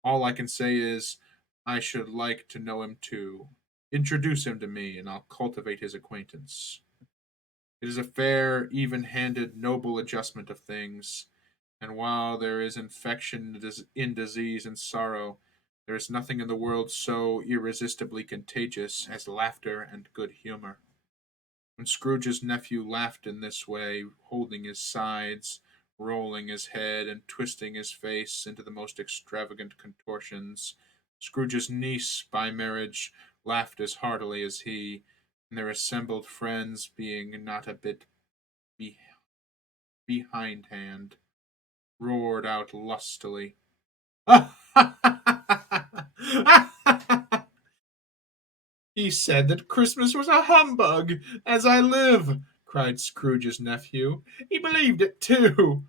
all I can say is, I should like to know him too. Introduce him to me, and I'll cultivate his acquaintance. It is a fair, even-handed, noble adjustment of things, and while there is infection in disease and sorrow, there is nothing in the world so irresistibly contagious as laughter and good humor." When Scrooge's nephew laughed in this way, holding his sides, rolling his head, and twisting his face into the most extravagant contortions, Scrooge's niece by marriage laughed as heartily as he, and their assembled friends, being not a bit be- behindhand, roared out lustily. "He said that Christmas was a humbug, as I live!" cried Scrooge's nephew. "He believed it too."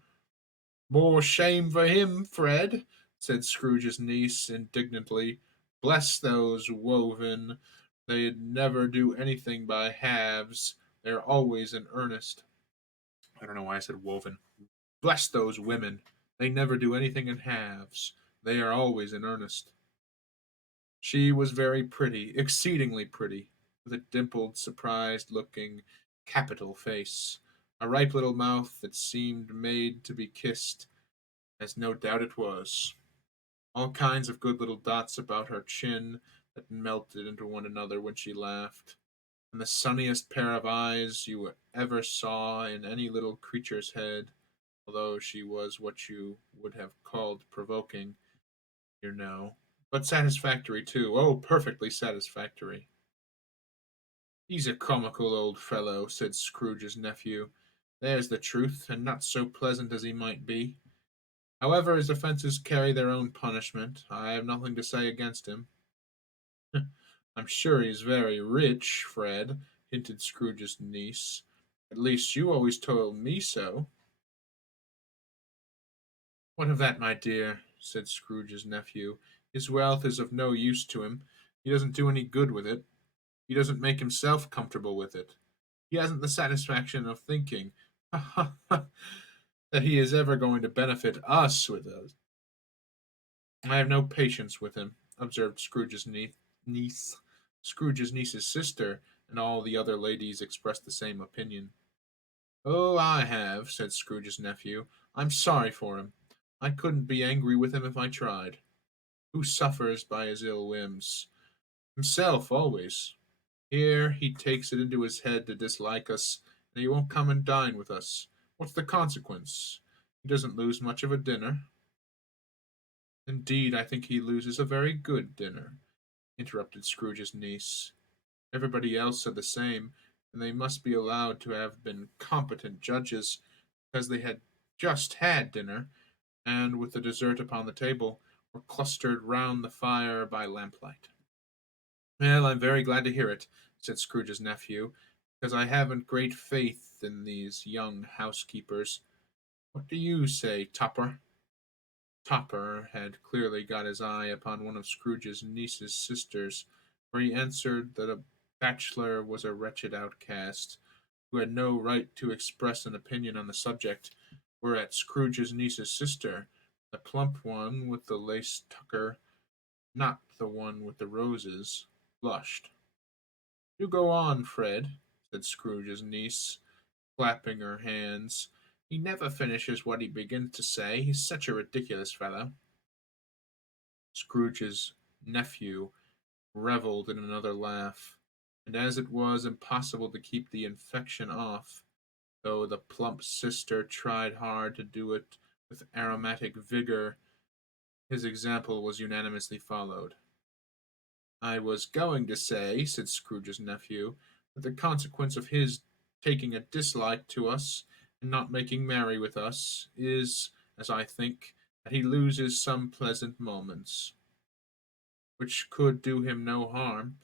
"More shame for him, Fred," said Scrooge's niece indignantly. "Bless those woven. They'd never do anything by halves. They're always in earnest." I don't know why I said woven. "Bless those women. They never do anything in halves. They are always in earnest." She was very pretty, exceedingly pretty, with a dimpled, surprised looking, capital face, A ripe little mouth that seemed made to be kissed, as no doubt it was. All kinds of good little dots about her chin that melted into one another when she laughed, and the sunniest pair of eyes you ever saw in any little creature's head, although she was what you would have called provoking, you know, but satisfactory too. Oh, perfectly satisfactory. He's a comical old fellow, said Scrooge's nephew. There's the truth, and not so pleasant as he might be. However, his offences carry their own punishment. I have nothing to say against him. I'm sure he's very rich, Fred, hinted Scrooge's niece. At least you always told me so. What of that, my dear? Said Scrooge's nephew. His wealth is of no use to him. He doesn't do any good with it. He doesn't make himself comfortable with it. He hasn't the satisfaction of thinking that he is ever going to benefit us with it. I have no patience with him, observed Scrooge's niece. Scrooge's niece's sister and all the other ladies expressed the same opinion. Oh, I have, said Scrooge's nephew. I'm sorry for him. I couldn't be angry with him if I tried. Who suffers by his ill whims? Himself, always. Here he takes it into his head to dislike us, and he won't come and dine with us. What's the consequence? He doesn't lose much of a dinner. Indeed, I think he loses a very good dinner, interrupted Scrooge's niece. Everybody else said the same, and they must be allowed to have been competent judges, because they had just had dinner, and, with the dessert upon the table, were clustered round the fire by lamplight. Well, I'm very glad to hear it, said Scrooge's nephew, because I haven't great faith in these young housekeepers. What do you say, Topper? Topper had clearly got his eye upon one of Scrooge's niece's sisters, for he answered that a bachelor was a wretched outcast, who had no right to express an opinion on the subject, whereat Scrooge's niece's sister, the plump one with the lace tucker, not the one with the roses, blushed. "You go on, Fred," said Scrooge's niece, clapping her hands. "He never finishes what he begins to say. He's such a ridiculous fellow." Scrooge's nephew revelled in another laugh, and as it was impossible to keep the infection off, though the plump sister tried hard to do it with aromatic vigor, his example was unanimously followed. "I was going to say," said Scrooge's nephew, "that the consequence of his taking a dislike to us, and not making merry with us, is, as I think, that he loses some pleasant moments, which could do him no harm.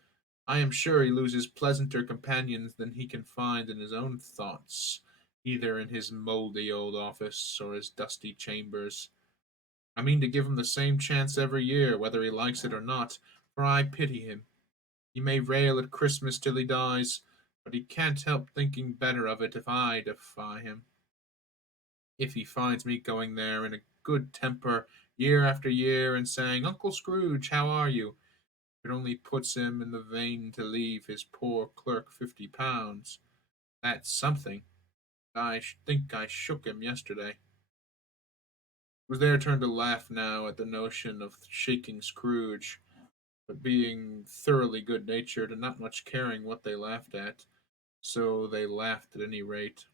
I am sure he loses pleasanter companions than he can find in his own thoughts, either in his mouldy old office or his dusty chambers. I mean to give him the same chance every year, whether he likes it or not, for I pity him. He may rail at Christmas till he dies, but he can't help thinking better of it if I defy him. If he finds me going there in a good temper year after year and saying, 'Uncle Scrooge, how are you?' it only puts him in the vein to leave his poor clerk £50. That's something. Think I shook him yesterday." It was their turn to laugh now at the notion of shaking Scrooge, but being thoroughly good natured and not much caring what they laughed at, so they laughed at any rate.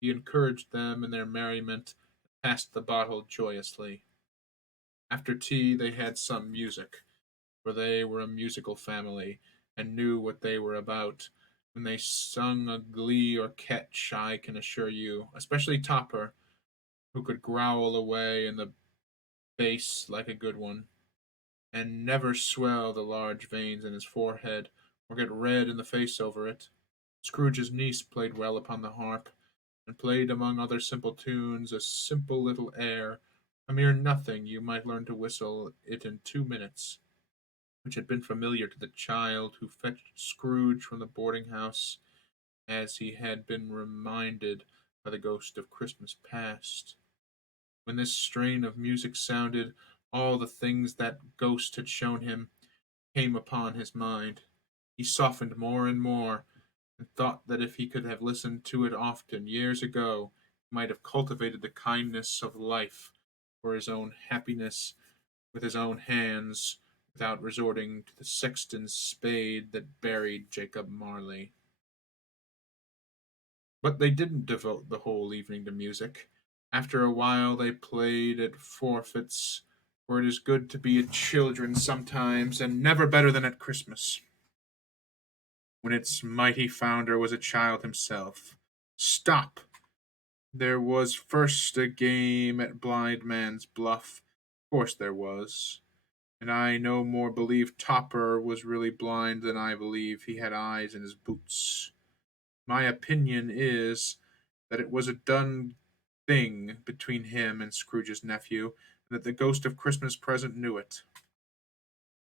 He encouraged them in their merriment, and passed the bottle joyously. After tea they had some music, for they were a musical family, and knew what they were about. When they sung a glee or catch, I can assure you, especially Topper, who could growl away in the bass like a good one, and never swell the large veins in his forehead, or get red in the face over it. Scrooge's niece played well upon the harp, and played among other simple tunes a simple little air, a mere nothing you might learn to whistle it in 2 minutes, which had been familiar to the child who fetched Scrooge from the boarding house, as he had been reminded by the ghost of Christmas past. When this strain of music sounded, all the things that ghost had shown him came upon his mind. He softened more and more, and thought that if he could have listened to it often years ago, he might have cultivated the kindness of life for his own happiness with his own hands without resorting to the sexton's spade that buried Jacob Marley. But they didn't devote the whole evening to music. After a while, they played at forfeits, for it is good to be a children sometimes, and never better than at Christmas, when its mighty founder was a child himself. Stop! There was first a game at Blind Man's Bluff. Of course there was. And I no more believe Topper was really blind than I believe he had eyes in his boots. My opinion is that it was a done thing between him and Scrooge's nephew, and that the ghost of Christmas present knew it.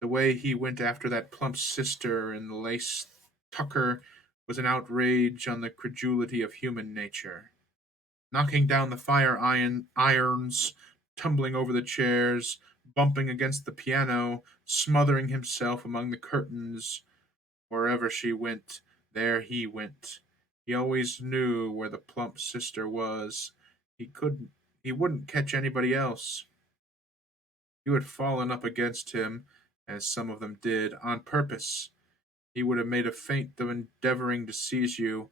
The way he went after that plump sister in the lace tucker was an outrage on the credulity of human nature. Knocking down the irons, tumbling over the chairs, bumping against the piano, smothering himself among the curtains. Wherever she went, there he went. He always knew where the plump sister was. He couldn't he wouldn't catch anybody else. You had fallen up against him, as some of them did, on purpose. He would have made a feint of endeavoring to seize you,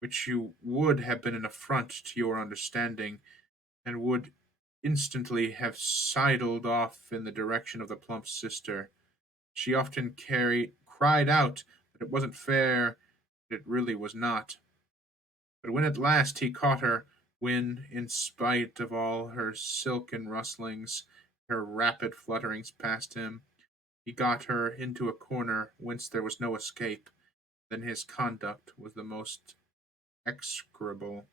which you would have been an affront to your understanding, and would instantly have sidled off in the direction of the plump sister. She often cried out that it wasn't fair, that it really was not. But when at last he caught her, when, in spite of all her silken rustlings, her rapid flutterings past him, he got her into a corner whence there was no escape, then his conduct was the most execrable.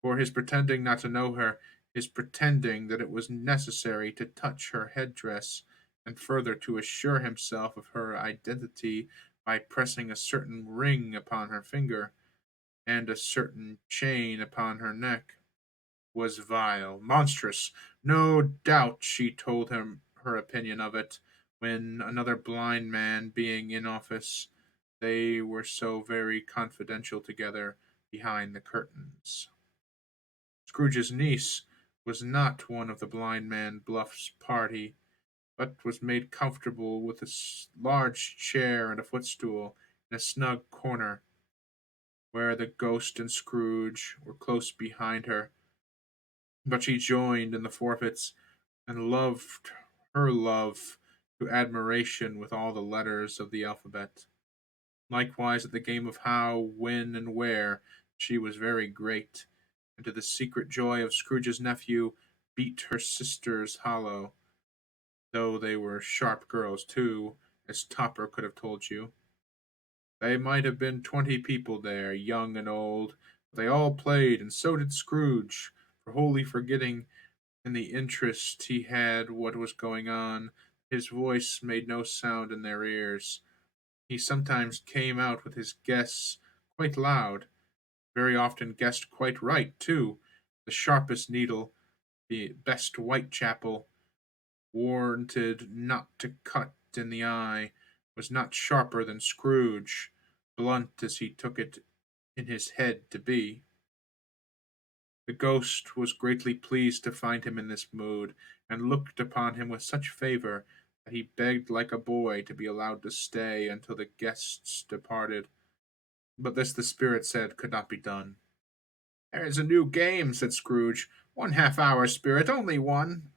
For his pretending not to know her, his pretending that it was necessary to touch her headdress, and further to assure himself of her identity by pressing a certain ring upon her finger, and a certain chain upon her neck, was vile, monstrous. No doubt she told him her opinion of it, when another blind man being in office, they were so very confidential together behind the curtains. Scrooge's niece was not one of the blind man Bluff's party, but was made comfortable with a large chair and a footstool in a snug corner, where the ghost and Scrooge were close behind her. But she joined in the forfeits, and loved her love to admiration with all the letters of the alphabet. Likewise at the game of how, when, and where, she was very great, and to the secret joy of Scrooge's nephew, beat her sisters hollow, though they were sharp girls too, as Topper could have told you. They might have been 20 people there, young and old, but they all played, and so did Scrooge, for wholly forgetting in the interest he had what was going on, his voice made no sound in their ears. He sometimes came out with his guess quite loud, very often guessed quite right, too. The sharpest needle, the best Whitechapel, warranted not to cut in the eye, was not sharper than Scrooge, blunt as he took it in his head to be. The ghost was greatly pleased to find him in this mood, and looked upon him with such favor that he begged like a boy to be allowed to stay until the guests departed. But this the spirit said could not be done. "There is a new game," said Scrooge. "1 half-hour, spirit, only one."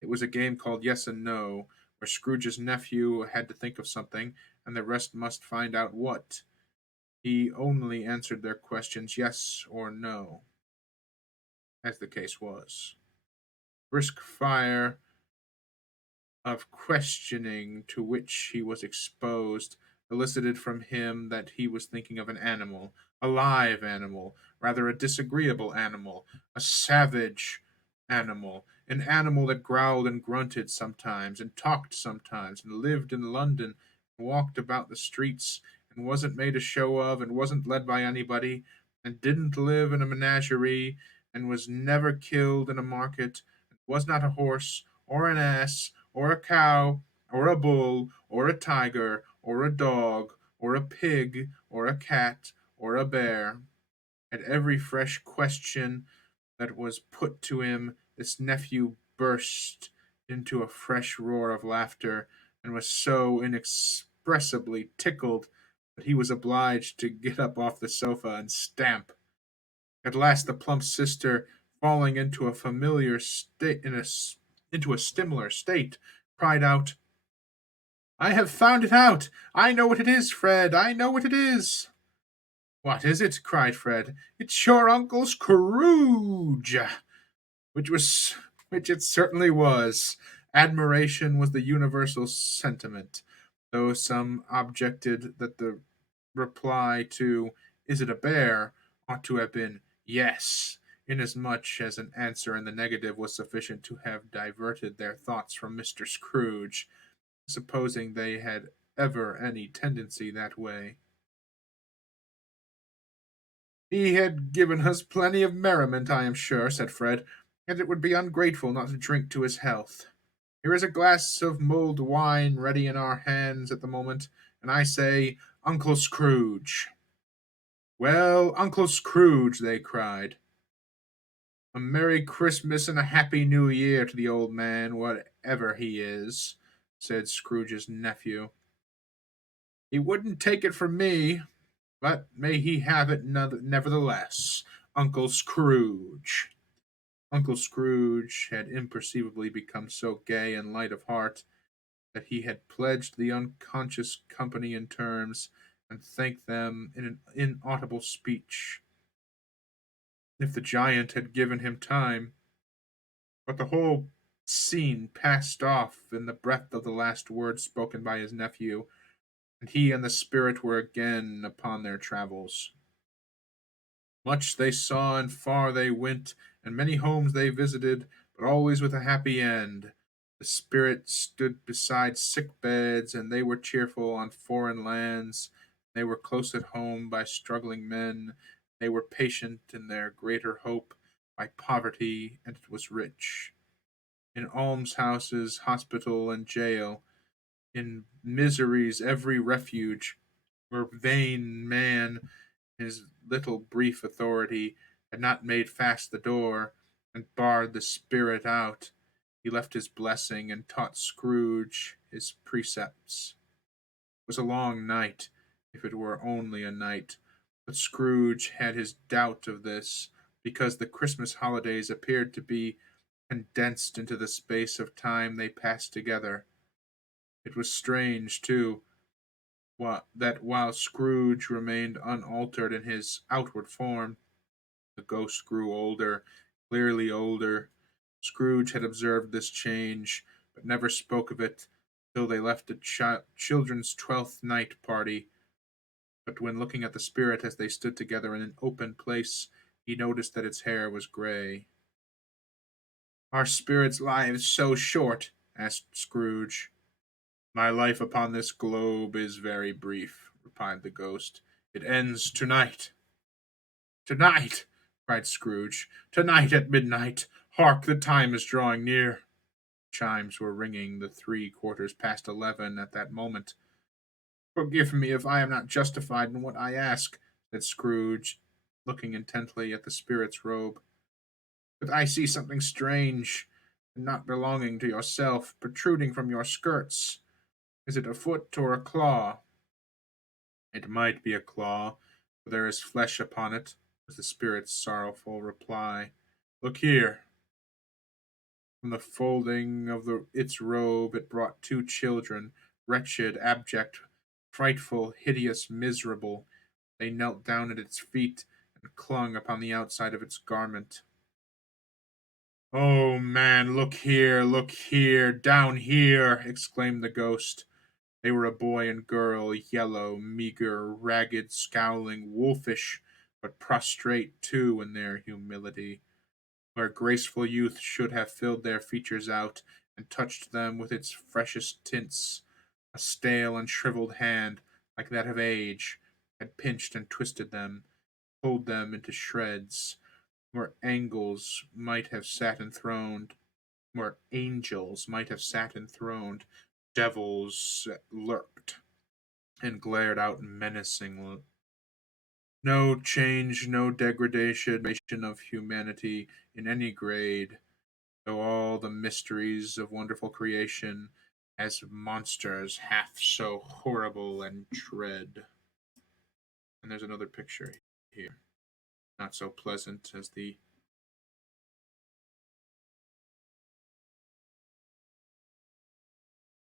It was a game called Yes and No, where Scrooge's nephew had to think of something, and the rest must find out what. He only answered their questions yes or no, as the case was. Brisk fire of questioning to which he was exposed elicited from him that he was thinking of an animal, a live animal, rather a disagreeable animal, a savage animal, an animal that growled and grunted sometimes, and talked sometimes, and lived in London, and walked about the streets, and wasn't made a show of, and wasn't led by anybody, and didn't live in a menagerie, and was never killed in a market, and was not a horse, or an ass, or a cow, or a bull, or a tiger, or a dog, or a pig, or a cat, or a bear. At every fresh question that was put to him, this nephew burst into a fresh roar of laughter, and was so inexpressibly tickled that he was obliged to get up off the sofa and stamp. At last the plump sister, falling into a familiar state, into a similar state, cried out, "I have found it out! I know what it is, Fred! I know what it is!" "What is it?" cried Fred. "It's your Uncle Scrooge!" Which it certainly was. Admiration was the universal sentiment, though some objected that the reply to "Is it a bear?" ought to have been "Yes," inasmuch as an answer in the negative was sufficient to have diverted their thoughts from Mr. Scrooge, supposing they had ever any tendency that way. "He had given us plenty of merriment, I am sure," said Fred, "and it would be ungrateful not to drink to his health. Here is a glass of mulled wine ready in our hands at the moment, and I say, Uncle Scrooge." "Well, Uncle Scrooge," they cried, "a Merry Christmas and a Happy New Year to the old man, whatever he is," said Scrooge's nephew. "He wouldn't take it from me, but may he have it nevertheless. Uncle Scrooge." Uncle Scrooge had imperceptibly become so gay and light of heart that he had pledged the unconscious company in terms, and thanked them in an inaudible speech, if the giant had given him time. But the whole scene passed off in the breath of the last words spoken by his nephew, and he and the spirit were again upon their travels. Much they saw and far they went, and many homes they visited, but always with a happy end. The spirit stood beside sick beds, and they were cheerful on foreign lands. They were close at home by struggling men. They were patient in their greater hope by poverty, and it was rich. In almshouses, hospital, and jail, in misery's every refuge, where vain man, his little brief authority, had not made fast the door, and barred the spirit out, he left his blessing and taught Scrooge his precepts. It was a long night, if it were only a night, but Scrooge had his doubt of this, because the Christmas holidays appeared to be condensed into the space of time they passed together. It was strange, too, that while Scrooge remained unaltered in his outward form, the ghost grew older, clearly older. Scrooge had observed this change, but never spoke of it till they left a children's Twelfth Night party. But when looking at the spirit as they stood together in an open place, he noticed that its hair was gray. "Are spirits' lives so short?" asked Scrooge. "My life upon this globe is very brief," replied the ghost. "It ends tonight." "Tonight!" cried Scrooge. "Tonight at midnight! Hark, the time is drawing near." Chimes were ringing the 3/4 past 11 at that moment. "Forgive me if I am not justified in what I ask," said Scrooge, looking intently at the spirit's robe. "But I see something strange, and not belonging to yourself, protruding from your skirts. Is it a foot or a claw?" "It might be a claw, for there is flesh upon it," was the spirit's sorrowful reply. "Look here." From the folding of its robe it brought two children, wretched, abject, frightful, hideous, miserable. They knelt down at its feet, and clung upon the outside of its garment. "Oh, man, look here, down here!" exclaimed the ghost. They were a boy and girl, yellow, meager, ragged, scowling, wolfish, but prostrate too in their humility, where graceful youth should have filled their features out, and touched them with its freshest tints. A stale and shriveled hand, like that of age, had pinched and twisted them, pulled them into shreds, where angels might have sat enthroned, devils lurked. and glared out menacingly. No change, no degradation of humanity in any grade, though all the mysteries of wonderful creation, as monsters half so horrible and dread. And there's another picture here, not so pleasant as the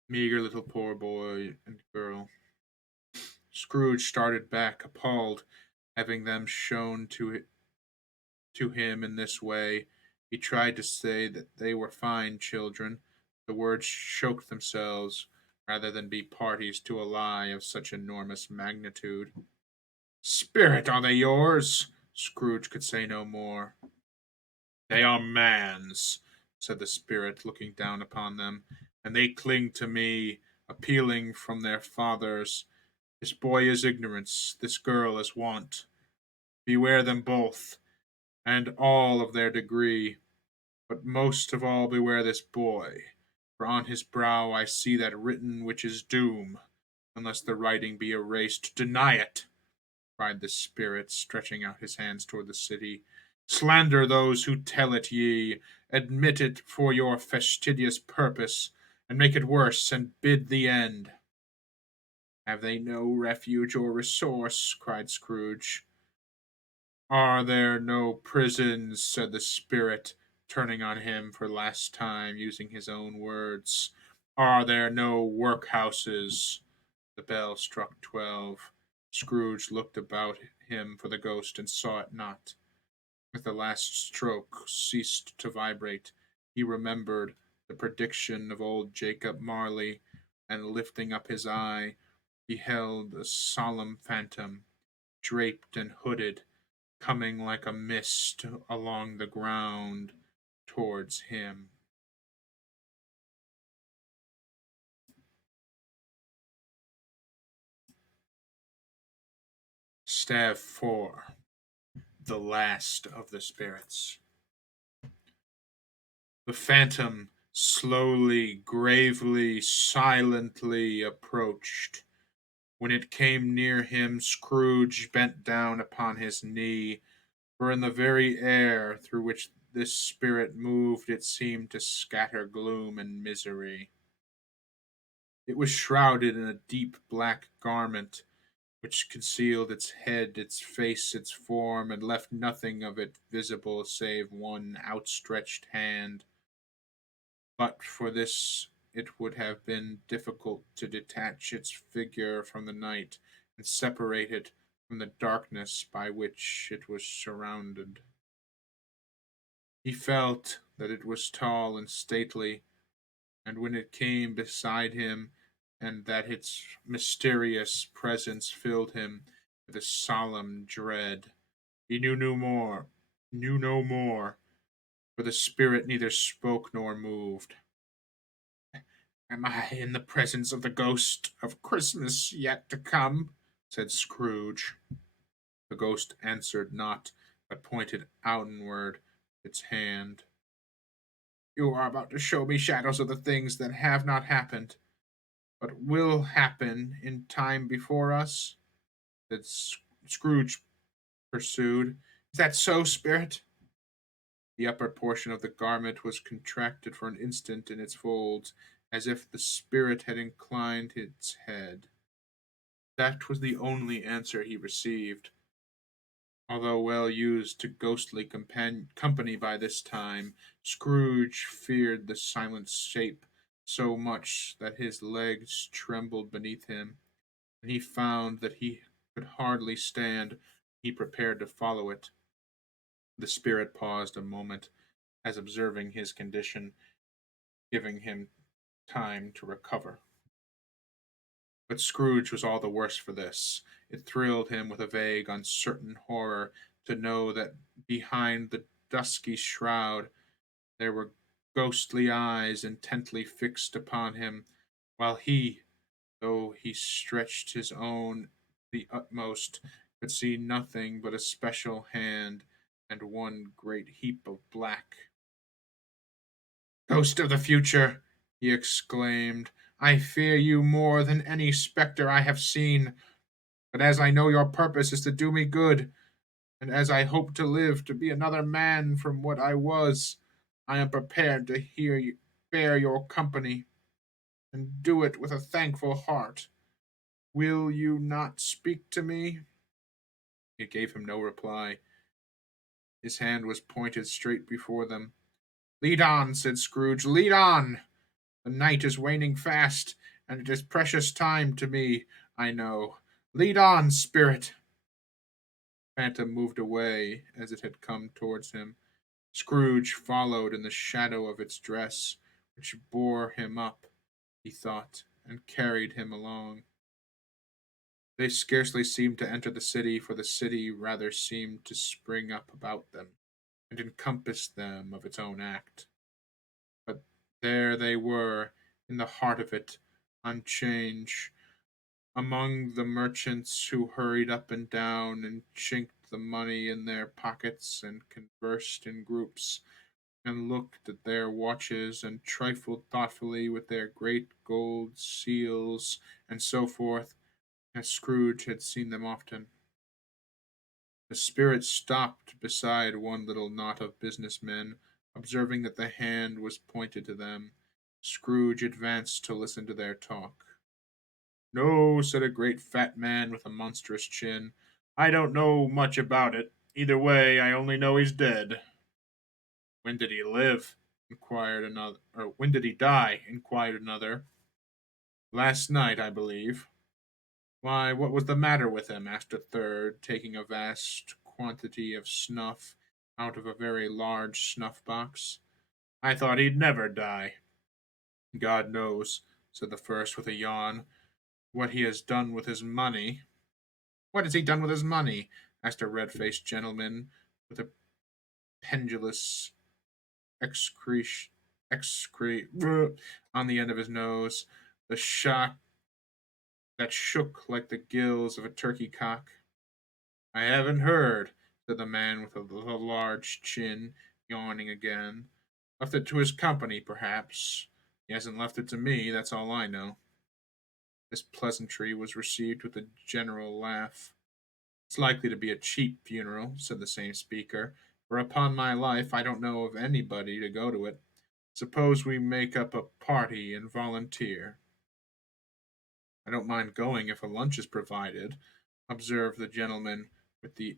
meager little poor boy and girl. Scrooge started back, appalled, having them shown to him in this way. He tried to say that they were fine children. The words choked themselves, rather than be parties to a lie of such enormous magnitude. Spirit, are they yours? Scrooge could say no more. They are man's, said the spirit, looking down upon them, and they cling to me, appealing from their fathers. This boy is ignorance, this girl is want. Beware them both, and all of their degree, but most of all beware this boy, for on his brow I see that written which is doom, unless the writing be erased. Deny it, cried the spirit, stretching out his hands toward the city. Slander those who tell it ye. Admit it for your fastidious purpose, and make it worse, and bid the end. Have they no refuge or resource? Cried Scrooge. Are there no prisons? Said the spirit, turning on him for the last time, using his own words. Are there no workhouses? The bell struck 12. Scrooge looked about him for the ghost and saw it not. With the last stroke ceased to vibrate, he remembered the prediction of old Jacob Marley, and lifting up his eye, beheld a solemn phantom, draped and hooded, coming like a mist along the ground towards him. Stave 4. The Last of the Spirits. The phantom slowly, gravely, silently approached. When it came near him, Scrooge bent down upon his knee, for in the very air through which this spirit moved it seemed to scatter gloom and misery. It was shrouded in a deep black garment, which concealed its head, its face, its form, and left nothing of it visible save one outstretched hand. But for this it would have been difficult to detach its figure from the night and separate it from the darkness by which it was surrounded. He felt that it was tall and stately, and when it came beside him, and that its mysterious presence filled him with a solemn dread, he knew no more, for the spirit neither spoke nor moved. Am I in the presence of the ghost of Christmas yet to come? Said Scrooge. The ghost answered not, but pointed outward its hand. You are about to show me shadows of the things that have not happened, but will happen in time before us? Said Scrooge pursued. Is that so, spirit? The upper portion of the garment was contracted for an instant in its folds, as if the spirit had inclined its head. That was the only answer he received. Although well used to ghostly company by this time, Scrooge feared the silent shape so much that his legs trembled beneath him, and he found that he could hardly stand. He prepared to follow it. The spirit paused a moment, as observing his condition, giving him time to recover. But Scrooge was all the worse for this. It thrilled him with a vague, uncertain horror to know that behind the dusky shroud there were ghostly eyes intently fixed upon him, while he, though he stretched his own the utmost, could see nothing but a special hand and one great heap of black. Ghost of the future, he exclaimed, I fear you more than any spectre I have seen, but as I know your purpose is to do me good, and as I hope to live to be another man from what I was, I am prepared to hear you bear your company, and do it with a thankful heart. Will you not speak to me? It gave him no reply. His hand was pointed straight before them. Lead on, said Scrooge, lead on! The night is waning fast, and it is precious time to me, I know. Lead on, spirit! Phantom moved away as it had come towards him. Scrooge followed in the shadow of its dress, which bore him up, he thought, and carried him along. They scarcely seemed to enter the city, for the city rather seemed to spring up about them, and encompass them of its own act. But there they were, in the heart of it, unchanged, among the merchants who hurried up and down and chinked the money in their pockets and conversed in groups and looked at their watches and trifled thoughtfully with their great gold seals and so forth, as Scrooge had seen them often. The spirit stopped beside one little knot of business men, observing that the hand was pointed to them. Scrooge advanced to listen to their talk. No, said a great fat man with a monstrous chin. I don't know much about it. Either way, I only know he's dead. When did he live? Inquired another. Or when did he die? Inquired another. Last night, I believe. Why, what was the matter with him? Asked a third, taking a vast quantity of snuff out of a very large snuff box. I thought he'd never die. God knows, said the first with a yawn, what he has done with his money. What has he done with his money? Asked a red-faced gentleman with a pendulous excretion on the end of his nose, the shock that shook like the gills of a turkey cock. I haven't heard, said the man with the large chin, yawning again. Left it to his company, perhaps. He hasn't left it to me, that's all I know. This pleasantry was received with a general laugh. It's likely to be a cheap funeral, said the same speaker, for upon my life I don't know of anybody to go to it. Suppose we make up a party and volunteer. I don't mind going if a lunch is provided, observed the gentleman with the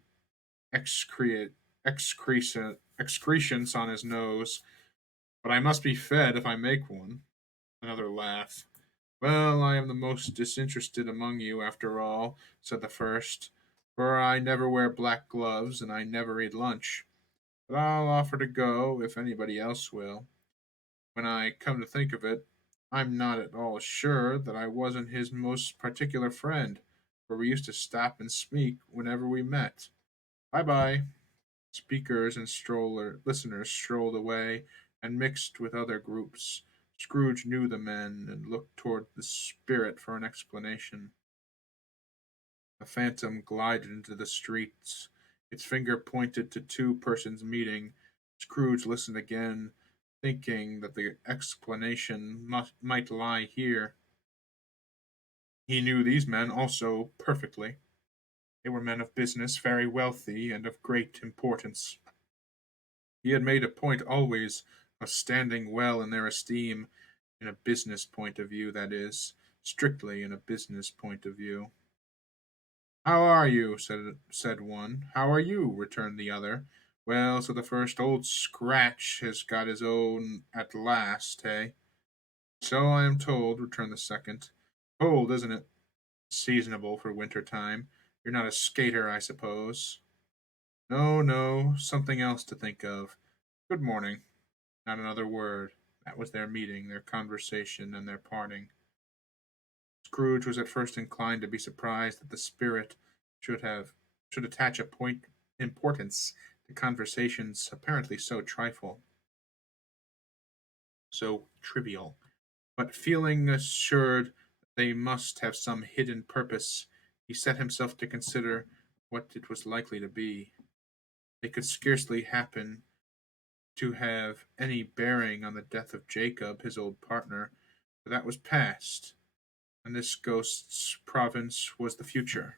excretions on his nose, but I must be fed if I make one. Another laugh. Well, I am the most disinterested among you, after all, said the first, for I never wear black gloves and I never eat lunch. But I'll offer to go if anybody else will. When I come to think of it, I'm not at all sure that I wasn't his most particular friend, for we used to stop and speak whenever we met. Bye bye. Speakers and listeners strolled away and mixed with other groups. Scrooge knew the men and looked toward the spirit for an explanation. The phantom glided into the streets. Its finger pointed to two persons meeting. Scrooge listened again, thinking that the explanation might lie here. He knew these men also perfectly. They were men of business, very wealthy, and of great importance. He had made a point always of standing well in their esteem, in a business point of view, that is, strictly in a business point of view. How are you? said one. How are you? Returned the other. Well, so the first old Scratch has got his own at last, eh? So I am told, returned the second. Cold, isn't it? Seasonable for winter time. You're not a skater, I suppose. No, no, something else to think of. Good morning. Not another word. That was their meeting, their conversation, and their parting. Scrooge was at first inclined to be surprised that the spirit should have should attach a point importance to conversations apparently so so trivial. But feeling assured that they must have some hidden purpose, he set himself to consider what it was likely to be. They could scarcely happen to have any bearing on the death of Jacob, his old partner, but that was past, and this ghost's province was the future.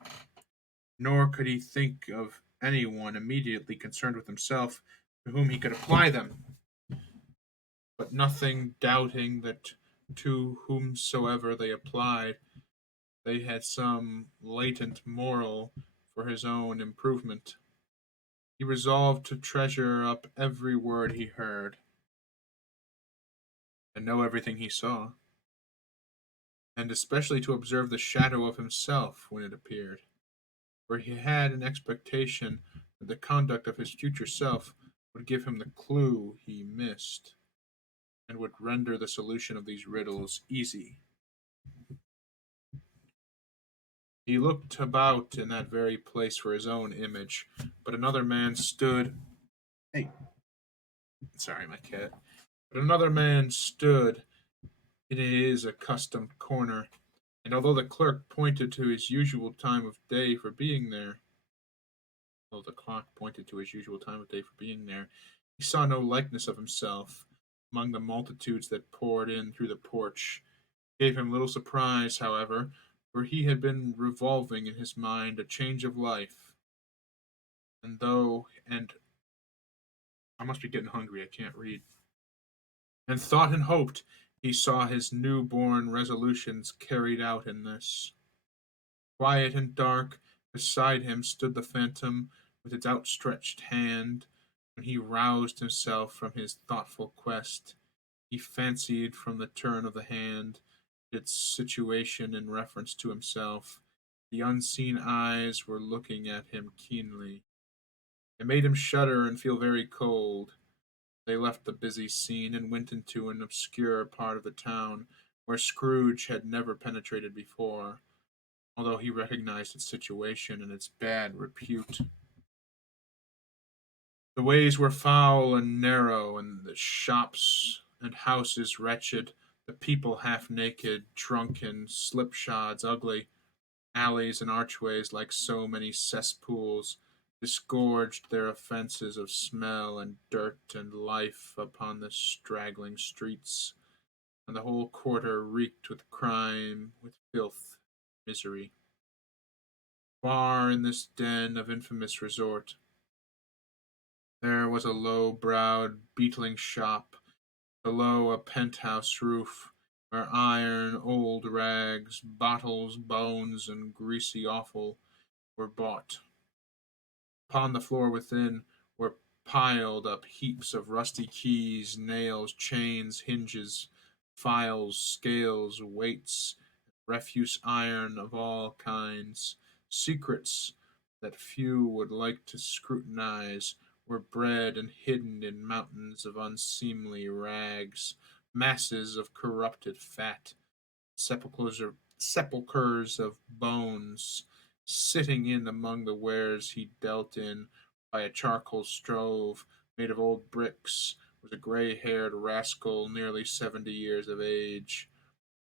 Nor could he think of any one immediately concerned with himself to whom he could apply them, but nothing doubting that to whomsoever they applied, they had some latent moral for his own improvement. He resolved to treasure up every word he heard, and know everything he saw, and especially to observe the shadow of himself when it appeared, for he had an expectation that the conduct of his future self would give him the clue he missed, and would render the solution of these riddles easy. He looked about in that very place for his own image, but another man stood. Hey, sorry, my cat. But another man stood in his accustomed corner, and although the clerk pointed to his usual time of day for being there, although the clock pointed to his usual time of day for being there, he saw no likeness of himself among the multitudes that poured in through the porch. It gave him little surprise, however, for he had been revolving in his mind a change of life, and I must be getting hungry, I can't read, and thought and hoped he saw his new-born resolutions carried out in this. Quiet and dark, beside him stood the phantom with its outstretched hand. When he roused himself from his thoughtful quest, he fancied from the turn of the hand, its situation in reference to himself, the unseen eyes were looking at him keenly. It made him shudder and feel very cold. They left the busy scene and went into an obscure part of the town where Scrooge had never penetrated before, although he recognized its situation and its bad repute. The ways were foul and narrow, and the shops and houses wretched, the people half naked, drunken, slipshods ugly, alleys and archways like so many cesspools disgorged their offences of smell and dirt and life upon the straggling streets, and the whole quarter reeked with crime, with filth, misery. Far in this den of infamous resort, there was a low-browed, beetling shop, below a penthouse roof, where iron, old rags, bottles, bones, and greasy offal were bought. Upon the floor within were piled up heaps of rusty keys, nails, chains, hinges, files, scales, weights, refuse iron of all kinds. Secrets that few would like to scrutinize were bred and hidden in mountains of unseemly rags, masses of corrupted fat, sepulchres of bones, sitting in among the wares he dealt in by a charcoal stove made of old bricks was a gray-haired rascal nearly 70 years of age,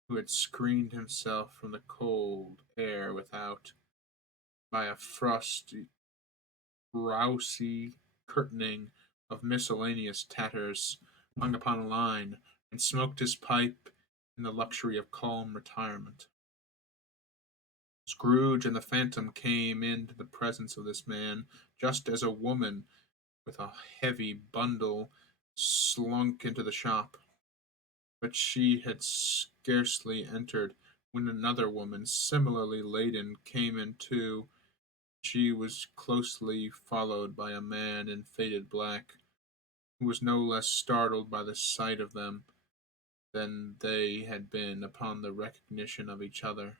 who had screened himself from the cold air without by a frosty, frowsy curtaining of miscellaneous tatters hung upon a line, and smoked his pipe in the luxury of calm retirement. Scrooge and the Phantom came into the presence of this man just as a woman with a heavy bundle slunk into the shop. But she had scarcely entered when another woman, similarly laden, came in too. She was closely followed by a man in faded black, who was no less startled by the sight of them than they had been upon the recognition of each other.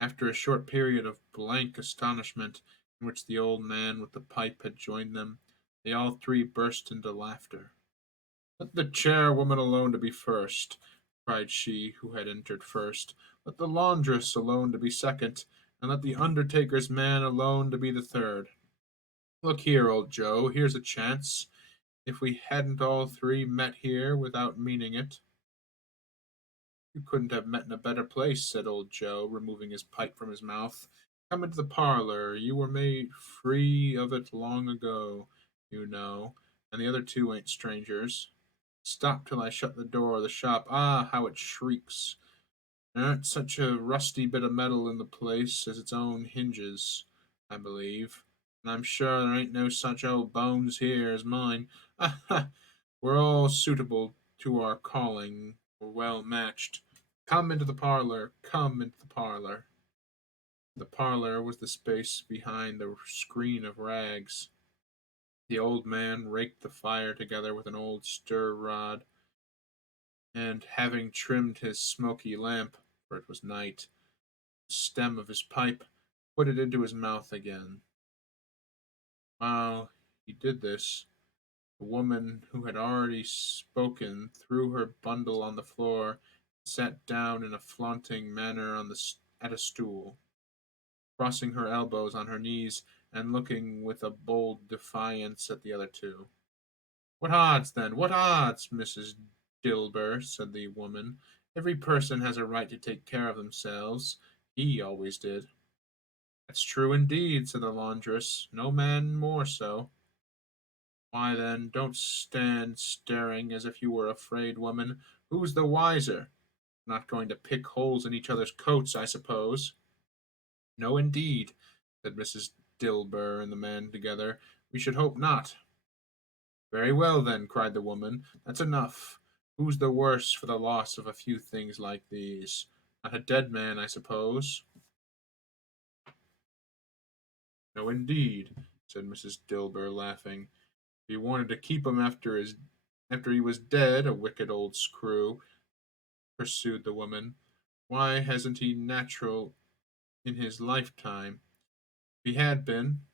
After a short period of blank astonishment, in which the old man with the pipe had joined them, they all three burst into laughter. "Let the chairwoman alone to be first," cried she who had entered first. "Let the laundress alone to be second, and let the undertaker's man alone to be the third. Look here, old Joe, here's a chance. If we hadn't all three met here without meaning it." "You couldn't have met in a better place," said old Joe, removing his pipe from his mouth. "Come into the parlor. You were made free of it long ago, you know, and the other two ain't strangers." Stop till I shut the door of the shop. Ah, how it shrieks! There aren't such a rusty bit of metal in the place as its own hinges, I believe, and I'm sure there ain't no such old bones here as mine. Ah ha! We're all suitable to our calling. We're well matched. Come into the parlor. Come into the parlor. The parlor was the space behind the screen of rags. The old man raked the fire together with an old stir rod, and having trimmed his smoky lamp, for it was night, the stem of his pipe, put it into his mouth again. While he did this, the woman who had already spoken threw her bundle on the floor and sat down in a flaunting manner at a stool, crossing her elbows on her knees and looking with a bold defiance at the other two. "What odds, then? What odds, Mrs. Dilber?" said the woman. "Every person has a right to take care of themselves. He always did." "That's true indeed," said the laundress. "No man more so." "Why, then, don't stand staring as if you were afraid, woman. Who's the wiser? Not going to pick holes in each other's coats, I suppose." "No, indeed," said Mrs. Dilber and the man together. "We should hope not." "Very well, then," cried the woman. "That's enough. Who's the worse for the loss of a few things like these? Not a dead man, I suppose?" "No, indeed," said Mrs. Dilber, laughing. "If he wanted to keep him after he was dead, a wicked old screw," pursued the woman. "Why hasn't he natural in his lifetime? If he had been,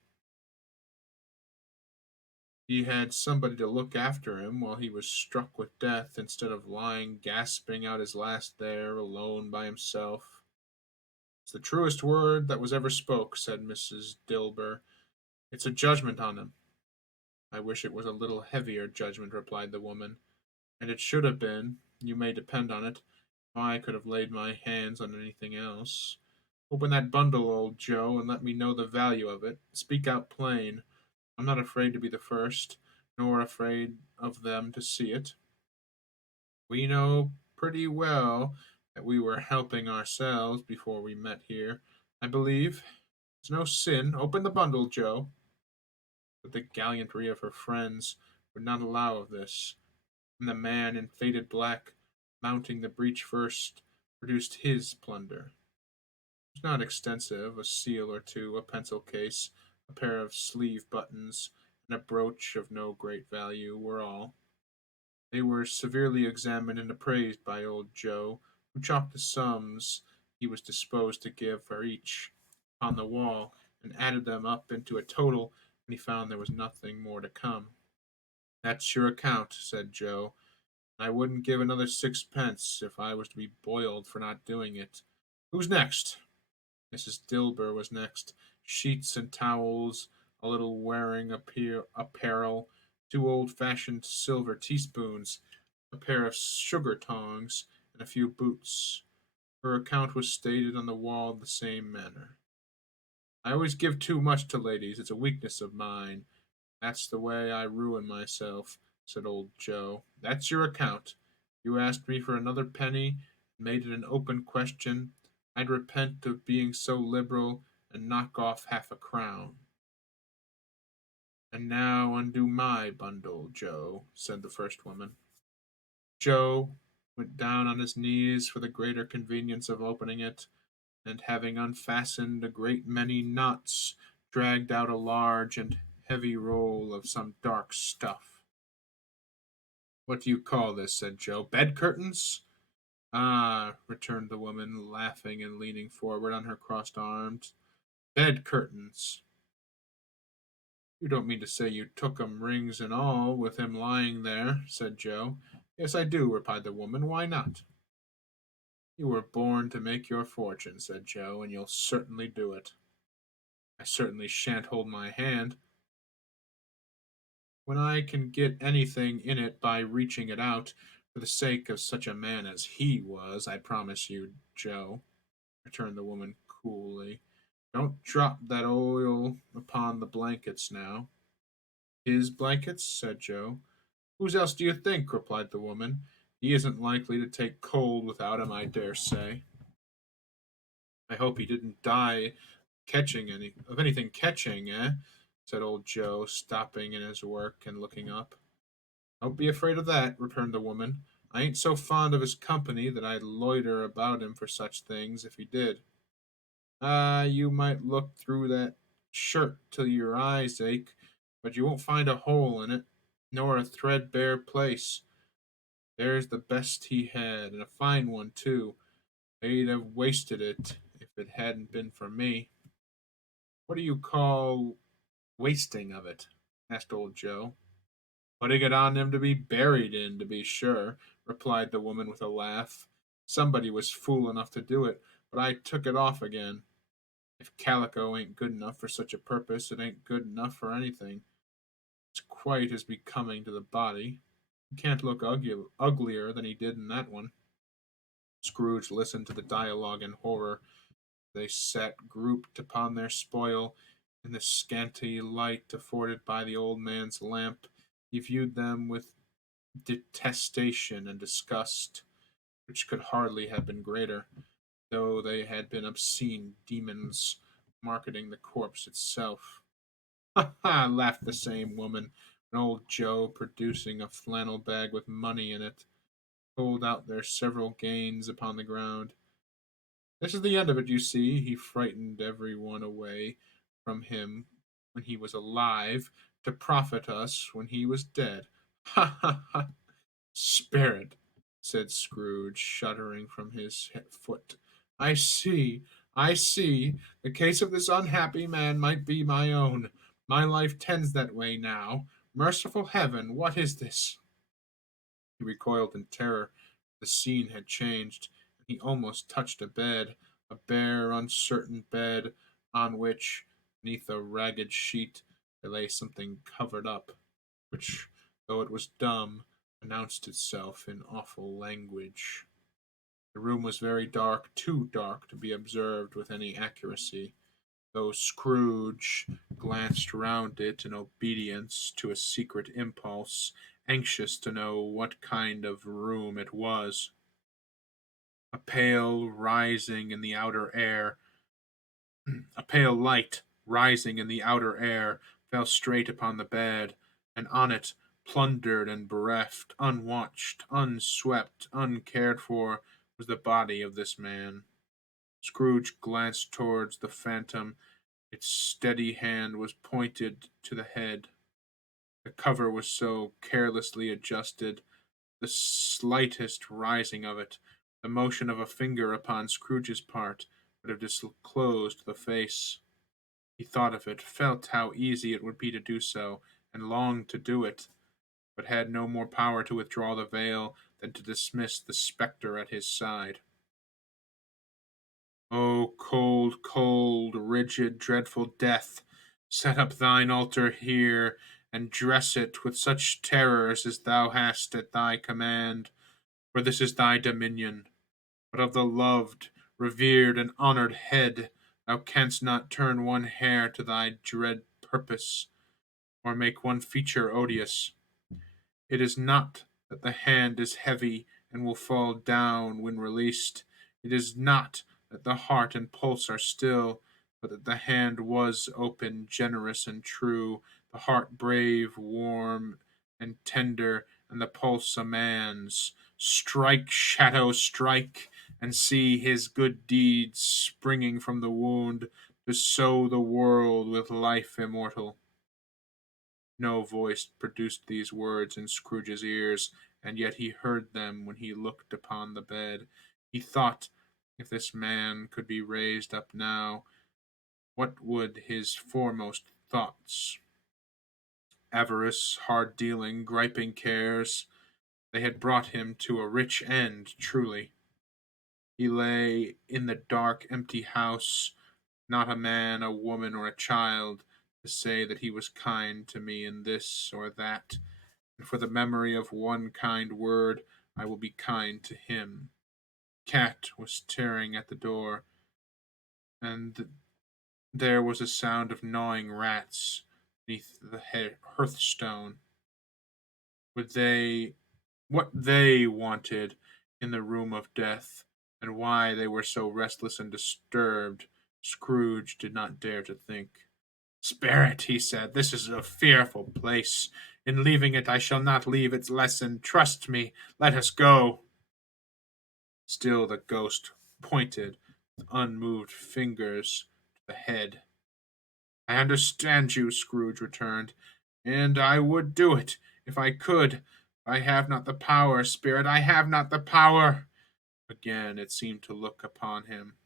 he had somebody to look after him while he was struck with death, instead of lying gasping out his last there, alone by himself." "It's the truest word that was ever spoke," said Mrs. Dilber. "It's a judgment on him." "I wish it was a little heavier judgment," replied the woman. "And it should have been, you may depend on it, if I could have laid my hands on anything else. Open that bundle, old Joe, and let me know the value of it. Speak out plain. I'm not afraid to be the first, nor afraid of them to see it. We know pretty well that we were helping ourselves before we met here, I believe. It's no sin. Open the bundle, Joe." But the gallantry of her friends would not allow of this, and the man in faded black, mounting the breach first, produced his plunder. It was not extensive: a seal or two, a pencil case, a pair of sleeve buttons, and a brooch of no great value were all. They were severely examined and appraised by old Joe, who chalked the sums he was disposed to give for each upon the wall, and added them up into a total when he found there was nothing more to come. "That's your account," said Joe. "I wouldn't give another sixpence if I was to be boiled for not doing it. Who's next?" Mrs. Dilber was next. Sheets and towels, a little wearing apparel, two old-fashioned silver teaspoons, a pair of sugar tongs, and a few boots. Her account was stated on the wall in the same manner. "I always give too much to ladies. It's a weakness of mine. That's the way I ruin myself," said old Joe. "That's your account. You asked me for another penny, and made it an open question. I'd repent of being so liberal, and knock off half a crown." "And now undo my bundle, Joe," said the first woman. Joe went down on his knees for the greater convenience of opening it, and having unfastened a great many knots, dragged out a large and heavy roll of some dark stuff. "What do you call this?" said Joe. "Bed curtains?" "Ah," returned the woman, laughing and leaning forward on her crossed arms. "Bed curtains. You don't mean to say you took 'em, rings and all, with him lying there?" said Joe. "Yes, I do," replied the woman. "Why not?" "You were born to make your fortune," said Joe, "and you'll certainly do it." "I certainly shan't hold my hand." "When I can get anything in it by reaching it out, for the sake of such a man as he was, I promise you, Joe," returned the woman coolly. "Don't drop that oil upon the blankets now." "His blankets?" said Joe. Whose else do you think? Replied the woman. He isn't likely to take cold without him, I dare say. I hope he didn't die catching anything catching, eh? Said old Joe, stopping in his work and looking up. Don't be afraid of that, returned the woman. I ain't so fond of his company that I'd loiter about him for such things if he did. Ah, you might look through that shirt till your eyes ache, but you won't find a hole in it, nor a threadbare place. There's the best he had, and a fine one, too. They'd have wasted it if it hadn't been for me. What do you call wasting of it? Asked old Joe. Putting it on him to be buried in, to be sure, replied the woman with a laugh. Somebody was fool enough to do it, but I took it off again. If calico ain't good enough for such a purpose, it ain't good enough for anything. It's quite as becoming to the body. He can't look uglier than he did in that one. Scrooge listened to the dialogue in horror. They sat grouped upon their spoil. In the scanty light afforded by the old man's lamp, he viewed them with detestation and disgust, which could hardly have been greater, though they had been obscene demons marketing the corpse itself. Ha ha! Laughed the same woman, and old Joe, producing a flannel bag with money in it, pulled out their several gains upon the ground. This is the end of it, you see. He frightened every one away from him when he was alive, to profit us when he was dead. Ha ha ha! Spirit, said Scrooge, shuddering from his foot. I see, I see. The case of this unhappy man might be my own. My life tends that way now. Merciful heaven, what is this? He recoiled in terror. The scene had changed, and he almost touched a bare, uncertain bed, on which, beneath a ragged sheet, there lay something covered up, which, though it was dumb, announced itself in awful language. The room was very dark, too dark to be observed with any accuracy, though Scrooge glanced round it in obedience to a secret impulse, anxious to know what kind of room it was. A pale rising in the outer air, a pale light rising in the outer air, fell straight upon the bed, and on it, plundered and bereft, unwatched, unswept, uncared for, was the body of this man. Scrooge glanced towards the phantom. Its steady hand was pointed to the head. The cover was so carelessly adjusted, the slightest rising of it, the motion of a finger upon Scrooge's part, would have disclosed the face. He thought of it, felt how easy it would be to do so, and longed to do it, but had no more power to withdraw the veil than to dismiss the spectre at his side. O cold, cold, rigid, dreadful death, set up thine altar here, and dress it with such terrors as thou hast at thy command, for this is thy dominion. But of the loved, revered, and honored head, thou canst not turn one hair to thy dread purpose, or make one feature odious. It is not that the hand is heavy and will fall down when released. It is not that the heart and pulse are still, but that the hand was open, generous, and true, the heart brave, warm, and tender, and the pulse a man's. Strike, shadow, strike, and see his good deeds springing from the wound to sow the world with life immortal. No voice produced these words in Scrooge's ears, and yet he heard them when he looked upon the bed. He thought, if this man could be raised up now, what would his foremost thoughts? Avarice, hard dealing, griping cares, they had brought him to a rich end, truly. He lay in the dark, empty house, not a man, a woman, or a child to say that he was kind to me in this or that, and for the memory of one kind word I will be kind to him. Cat was tearing at the door, and there was a sound of gnawing rats beneath the hearthstone. Would they what they wanted in the room of death, and why they were so restless and disturbed, Scrooge did not dare to think. "Spirit," he said, "this is a fearful place. In leaving it, I shall not leave its lesson. Trust me. Let us go." Still the ghost pointed with unmoved fingers to the head. "I understand you," Scrooge returned, "and I would do it, if I could. I have not the power, Spirit, I have not the power." Again it seemed to look upon him.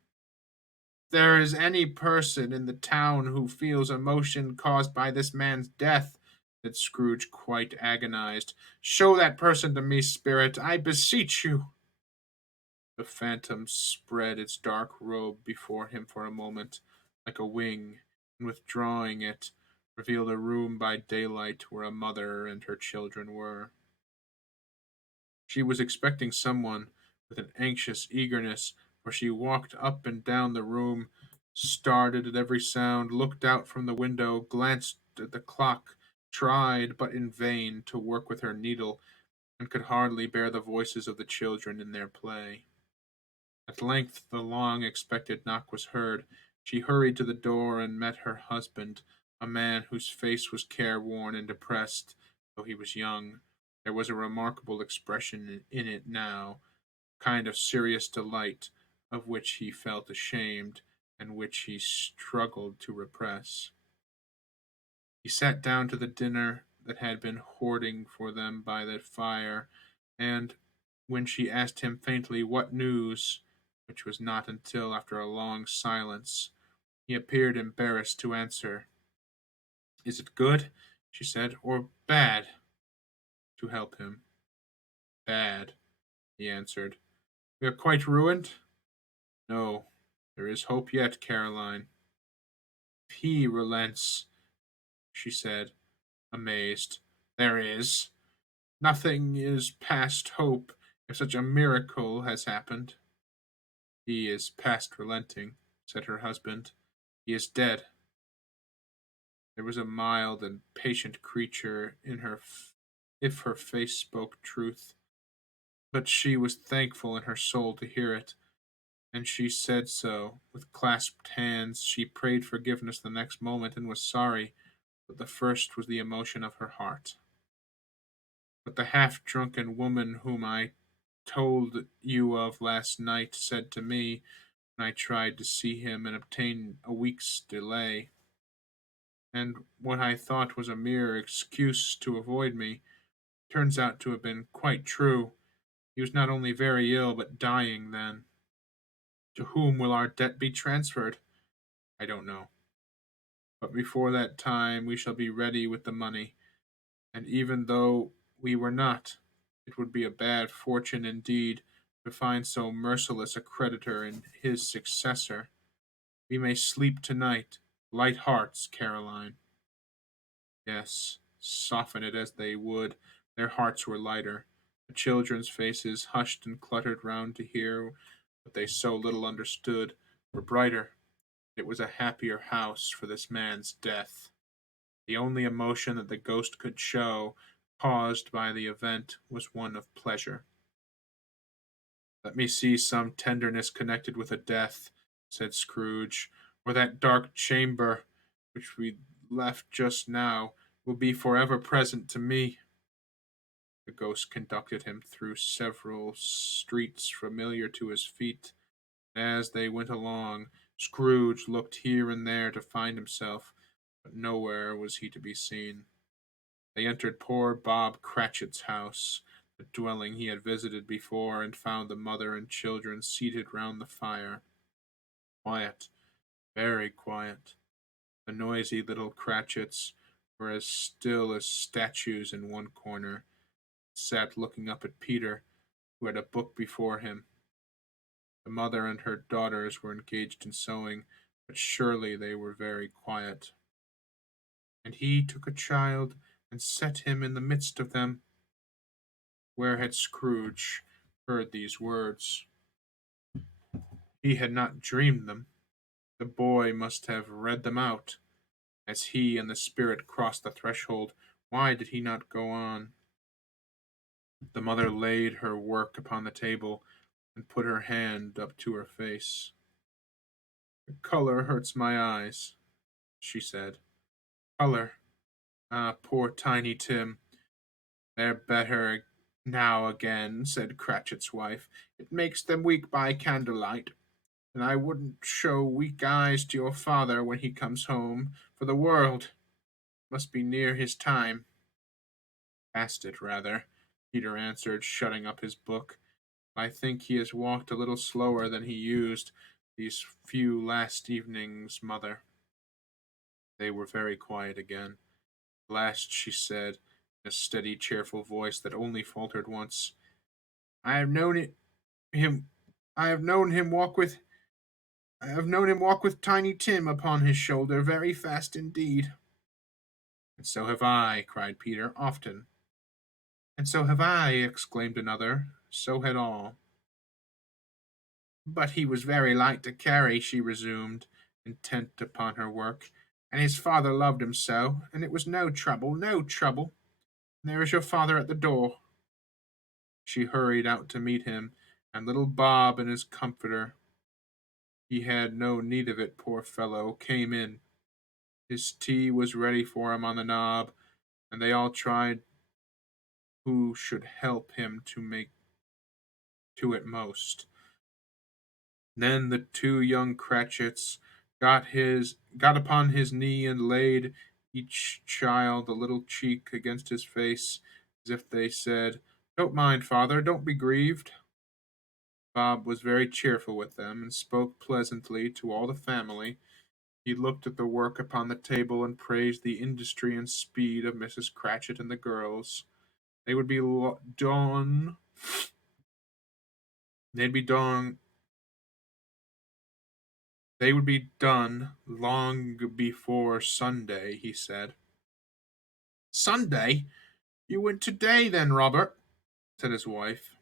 "If there is any person in the town who feels emotion caused by this man's death," said Scrooge, quite agonized, "show that person to me, Spirit, I beseech you." The phantom spread its dark robe before him for a moment, like a wing, and withdrawing it, revealed a room by daylight where a mother and her children were. She was expecting someone with an anxious eagerness, for she walked up and down the room, started at every sound, looked out from the window, glanced at the clock, tried, but in vain, to work with her needle, and could hardly bear the voices of the children in their play. At length the long expected knock was heard. She hurried to the door and met her husband, a man whose face was careworn and depressed, though he was young. There was a remarkable expression in it now, a kind of serious delight, of which he felt ashamed, and which he struggled to repress. He sat down to the dinner that had been hoarding for them by the fire, and when she asked him faintly what news, which was not until after a long silence, he appeared embarrassed to answer. "Is it good," she said, "or bad?" To help him. "Bad," he answered. "We are quite ruined?" "No, there is hope yet, Caroline." "If he relents," she said, amazed. "There is. Nothing is past hope if such a miracle has happened." "He is past relenting," said her husband. "He is dead." There was a mild and patient creature in her if her face spoke truth, but she was thankful in her soul to hear it, and she said so. With clasped hands, she prayed forgiveness the next moment and was sorry, but the first was the emotion of her heart. "But the half drunken woman whom I told you of last night said to me, when I tried to see him and obtain a week's delay, and what I thought was a mere excuse to avoid me, turns out to have been quite true. He was not only very ill, but dying then. To whom will our debt be transferred? I don't know. But before that time we shall be ready with the money, and even though we were not, it would be a bad fortune indeed to find so merciless a creditor in his successor. We may sleep tonight, light hearts, Caroline." Yes, soften it as they would, their hearts were lighter. The children's faces, hushed and cluttered round to hear what they so little understood, were brighter. It was a happier house for this man's death. The only emotion that the ghost could show, caused by the event, was one of pleasure. "Let me see some tenderness connected with a death," said Scrooge, "or that dark chamber which we left just now will be forever present to me." The ghost conducted him through several streets familiar to his feet. As they went along, Scrooge looked here and there to find himself, but nowhere was he to be seen. They entered poor Bob Cratchit's house, the dwelling he had visited before, and found the mother and children seated round the fire. Quiet, very quiet. The noisy little Cratchits were as still as statues in one corner, sat looking up at Peter, who had a book before him. The mother and her daughters were engaged in sewing, but surely they were very quiet. "And he took a child and set him in the midst of them." Where had Scrooge heard these words? He had not dreamed them. The boy must have read them out. As he and the spirit crossed the threshold, why did he not go on? The mother laid her work upon the table and put her hand up to her face. "The color hurts my eyes," she said. "Color? Ah, poor Tiny Tim. They're better now again," said Cratchit's wife. "It makes them weak by candlelight, and I wouldn't show weak eyes to your father when he comes home, for the world. Must be near his time." "Past it, rather," Peter answered, shutting up his book. "I think he has walked a little slower than he used these few last evenings, mother." They were very quiet again. At last she said, in a steady, cheerful voice that only faltered once, "I have known it him I have known him walk with I have known him walk with Tiny Tim upon his shoulder very fast indeed." "And so have I," cried Peter, "often." "And so have I," exclaimed another. So had all. "But he was very light to carry," she resumed, intent upon her work, "and his father loved him so, and it was no trouble, no trouble. And there is your father at the door." She hurried out to meet him, and little Bob and his comforter, he had no need of it, poor fellow, came in. His tea was ready for him on the knob, and they all tried who should help him to make to it most. Then the two young Cratchits got upon his knee and laid each child a little cheek against his face, as if they said, "Don't mind, father, don't be grieved." Bob was very cheerful with them, and spoke pleasantly to all the family. He looked at the work upon the table and praised the industry and speed of Mrs. Cratchit and the girls. They would be done. They'd be done. They would be done long before Sunday, he said. "Sunday? You went today, then, Robert?" said his wife.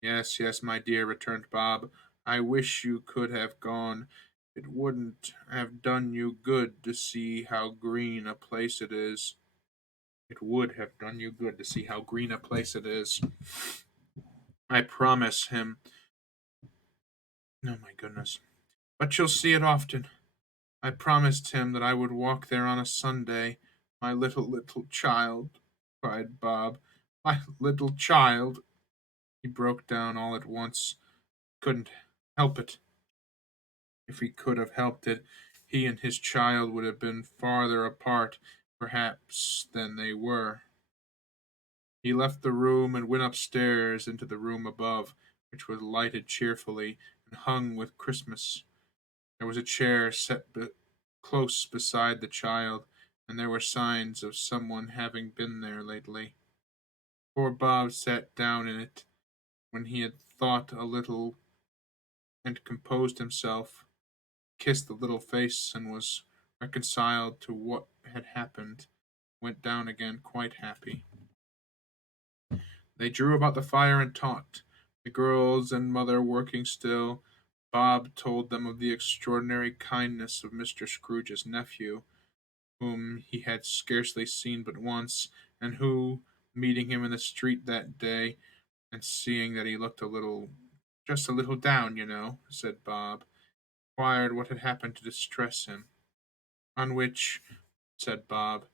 "Yes, yes, my dear," returned Bob. "I wish you could have gone. It wouldn't have done you good to see how green a place it is." "It would have done you good to see how green a place it is. I promise him. Oh, my goodness. But you'll see it often. I promised him that I would walk there on a Sunday. My little child," cried Bob. "My little child." He broke down all at once. Couldn't help it. If he could have helped it, he and his child would have been farther apart, perhaps, than they were. He left the room and went upstairs into the room above, which was lighted cheerfully and hung with Christmas. There was a chair set close beside the child, and there were signs of someone having been there lately. Poor Bob sat down in it when he had thought a little and composed himself, kissed the little face, and was reconciled to what had happened, went down again quite happy. They drew about the fire and talked, the girls and mother working still. Bob told them of the extraordinary kindness of Mr. Scrooge's nephew, whom he had scarcely seen but once, and who, meeting him in the street that day, and seeing that he looked just a little down, said Bob, inquired what had happened to distress him. On which, said Bob,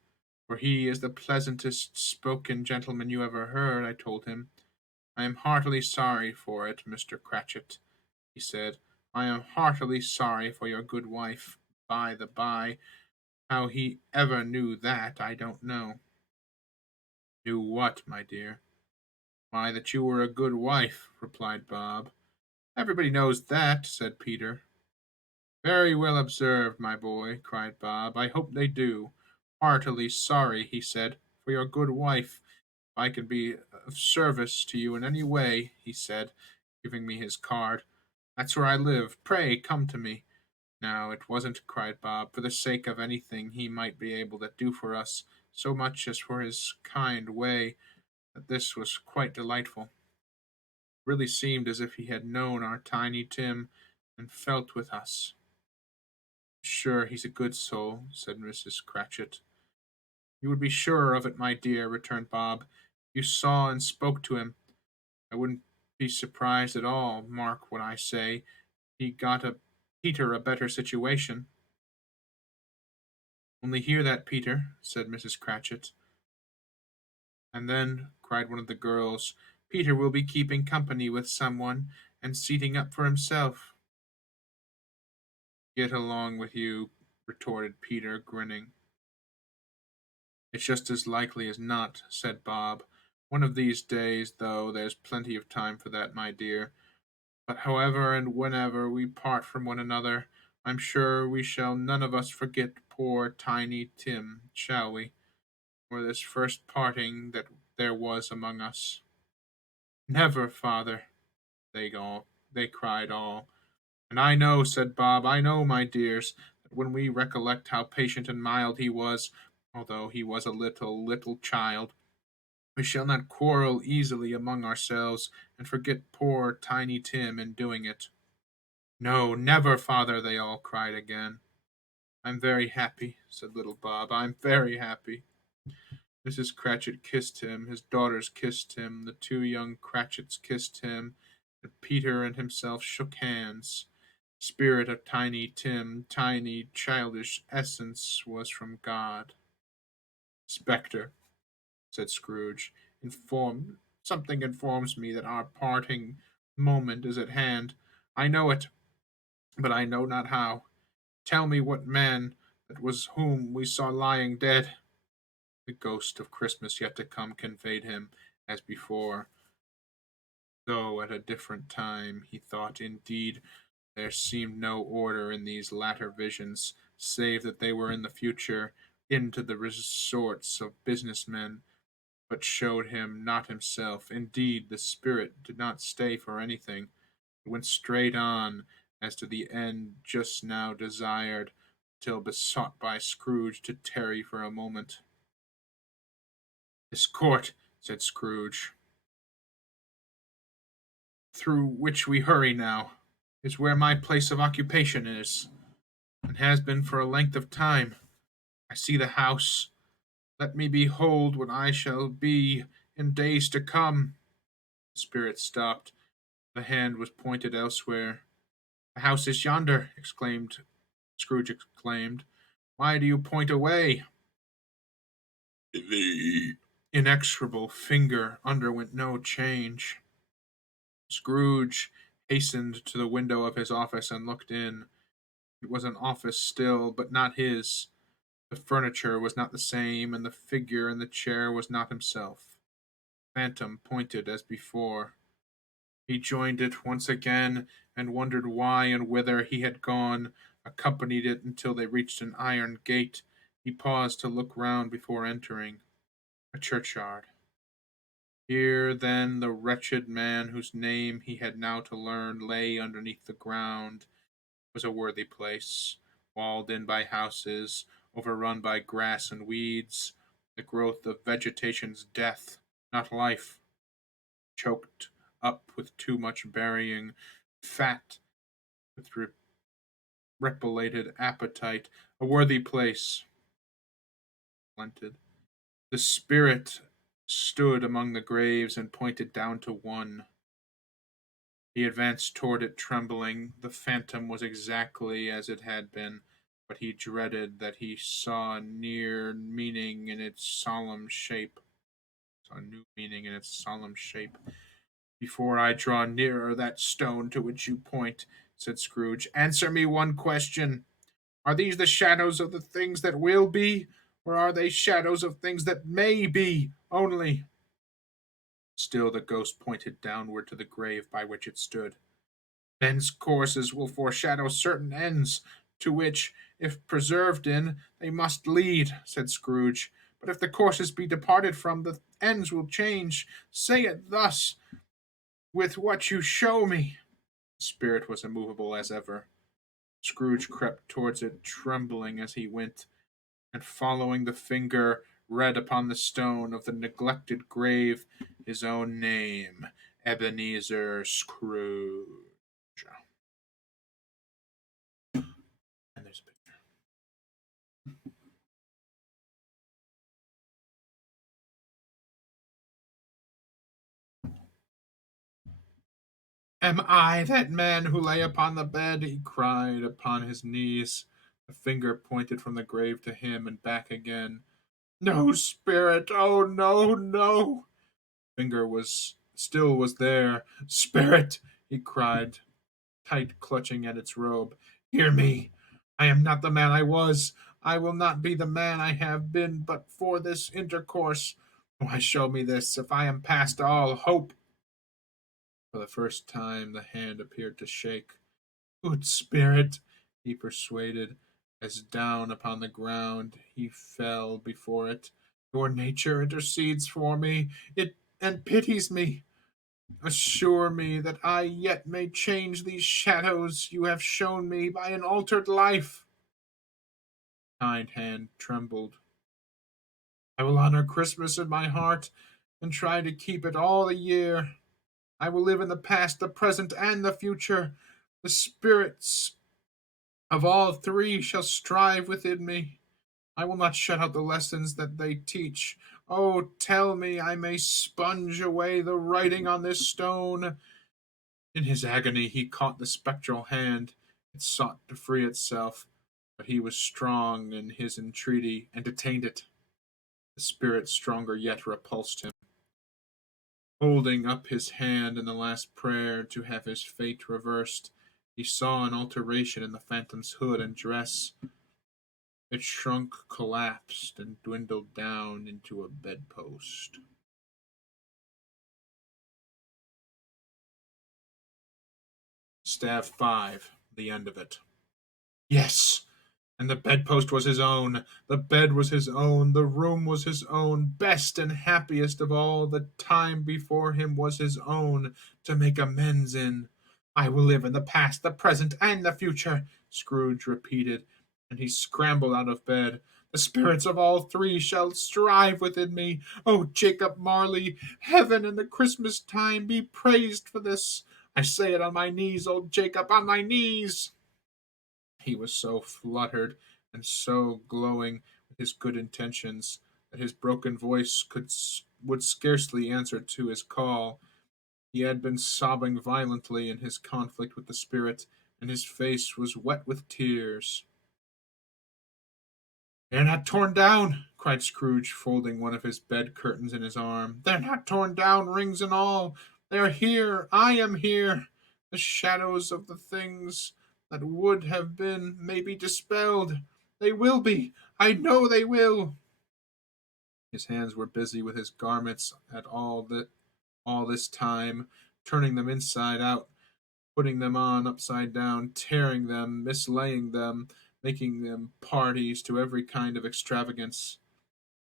for he is the pleasantest spoken gentleman you ever heard, I told him, "I am heartily sorry for it, Mr. Cratchit," he said. "I am heartily sorry for your good wife. By the by, how he ever knew that, I don't know." "Knew what, my dear?" "Why, that you were a good wife," replied Bob. "Everybody knows that," said Peter. "Very well observed, my boy," cried Bob. "I hope they do. Heartily sorry," he said, "for your good wife. If I can be of service to you in any way," he said, giving me his card, "that's where I live. Pray come to me." "No, it wasn't," cried Bob, "for the sake of anything he might be able to do for us, so much as for his kind way, that this was quite delightful. It really seemed as if he had known our Tiny Tim, and felt with us." "Sure, he's a good soul," said Mrs. Cratchit. "You would be surer of it, my dear," returned Bob. "You saw and spoke to him. I wouldn't be surprised at all, mark what I say, he got Peter a better situation. Only hear that, Peter, said Mrs. Cratchit. And then, cried one of the girls, Peter will be keeping company with someone and seating up for himself. Get along with you, retorted Peter, grinning. It's just as likely as not, said Bob. One of these days, though, there's plenty of time for that, my dear. But however and whenever we part from one another, I'm sure we shall none of us forget poor Tiny Tim, shall we? Or this first parting that there was among us. Never, father, they cried all. And I know, said Bob, I know, my dears, that when we recollect how patient and mild he was, although he was a little child, we shall not quarrel easily among ourselves, and forget poor Tiny Tim in doing it. No, never, father, they all cried again. I'm very happy, said little Bob. I'm very happy. Mrs. Cratchit kissed him, his daughters kissed him, the two young Cratchits kissed him, and Peter and himself shook hands. Spirit of Tiny Tim, tiny childish essence was from God. Spectre, said Scrooge, something informs me that our parting moment is at hand. I know it, but I know not how. Tell me what man that was whom we saw lying dead. The ghost of Christmas yet to come conveyed him, as before, though at a different time, he thought. Indeed, there seemed no order in these latter visions, save that they were in the future, into the resorts of business men, but showed him not himself. Indeed, the spirit did not stay for anything. It went straight on, as to the end just now desired, till besought by Scrooge to tarry for a moment. This court, said Scrooge, through which we hurry now, is where my place of occupation is, and has been for a length of time. I see the house. Let me behold what I shall be in days to come. The spirit stopped. The hand was pointed elsewhere. The house is yonder, exclaimed Scrooge exclaimed. Why do you point away? The inexorable finger underwent no change. Scrooge hastened to the window of his office and looked in. It was an office still, but not his. The furniture was not the same, and the figure in the chair was not himself. Phantom pointed as before. He joined it once again, and wondered why and whither he had gone, accompanied it until they reached an iron gate. He paused to look round before entering. A churchyard. Here, then, the wretched man whose name he had now to learn lay underneath the ground. It was a worthy place, walled in by houses, overrun by grass and weeds, the growth of vegetation's death, not life, choked up with too much burying, fat with repilated appetite, a worthy place, splendid. The spirit stood among the graves and pointed down to one. He advanced toward it trembling. The phantom was exactly as it had been, but he dreaded that he saw near meaning in its solemn shape. Saw new meaning in its solemn shape. Before I draw nearer that stone to which you point, said Scrooge, answer me one question. Are these the shadows of the things that will be, or are they shadows of things that may be only? Still the ghost pointed downward to the grave by which it stood. Men's courses will foreshadow certain ends, to which, if preserved in, they must lead, said Scrooge. But if the courses be departed from, the ends will change. Say it thus, with what you show me. The spirit was immovable as ever. Scrooge crept towards it, trembling as he went, and following the finger, read upon the stone of the neglected grave his own name, Ebenezer Scrooge. And there's a picture. Am I that man who lay upon the bed? He cried upon his knees. A finger pointed from the grave to him and back again. No spirit! Oh no, no! Finger was there. Spirit! He cried, tight clutching at its robe. Hear me! I am not the man I was. I will not be the man I have been but for this intercourse. Why show me this, if I am past all hope? For the first time the hand appeared to shake. Good spirit, he persuaded, as down upon the ground he fell before it. Your nature intercedes for me, it and pities me. Assure me that I yet may change these shadows you have shown me by an altered life. Kind hand trembled. I will honor Christmas in my heart and try to keep it all the year. I will live in the past, the present, and the future. The spirits of all three shall strive within me. I will not shut out the lessons that they teach. Oh, tell me I may sponge away the writing on this stone. In his agony, he caught the spectral hand. It sought to free itself, but he was strong in his entreaty and detained it. The spirit, stronger yet, repulsed him. Holding up his hand in the last prayer to have his fate reversed, he saw an alteration in the phantom's hood and dress. It shrunk, collapsed, and dwindled down into a bedpost. Stav 5, the end of it. Yes! And the bedpost was his own, the bed was his own, the room was his own, best and happiest of all the time before him was his own, to make amends in. I will live in the past, the present, and the future, Scrooge repeated, and he scrambled out of bed. The spirits of all three shall strive within me. Oh, Jacob Marley, heaven and the Christmas time be praised for this. I say it on my knees, old Jacob, on my knees. He was so fluttered and so glowing with his good intentions that his broken voice would scarcely answer to his call. He had been sobbing violently in his conflict with the spirit, and his face was wet with tears. They're not torn down, cried Scrooge, folding one of his bed curtains in his arm. They're not torn down, rings and all. They are here. I am here. The shadows of the things that would have been may be dispelled. They will be. I know they will. His hands were busy with his garments at all this time, turning them inside out, putting them on upside down, tearing them, mislaying them, making them parties to every kind of extravagance.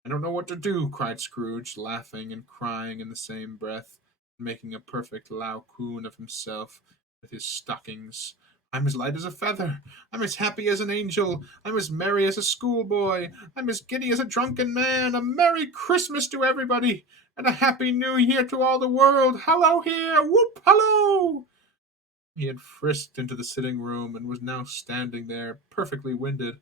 I don't know what to do, cried Scrooge, laughing and crying in the same breath, and making a perfect Laocoon of himself with his stockings. I'm as light as a feather. I'm as happy as an angel. I'm as merry as a schoolboy. I'm as giddy as a drunken man. A Merry Christmas to everybody, and a Happy New Year to all the world. Hallo here! Whoop! Hallo! He had frisked into the sitting room and was now standing there, perfectly winded.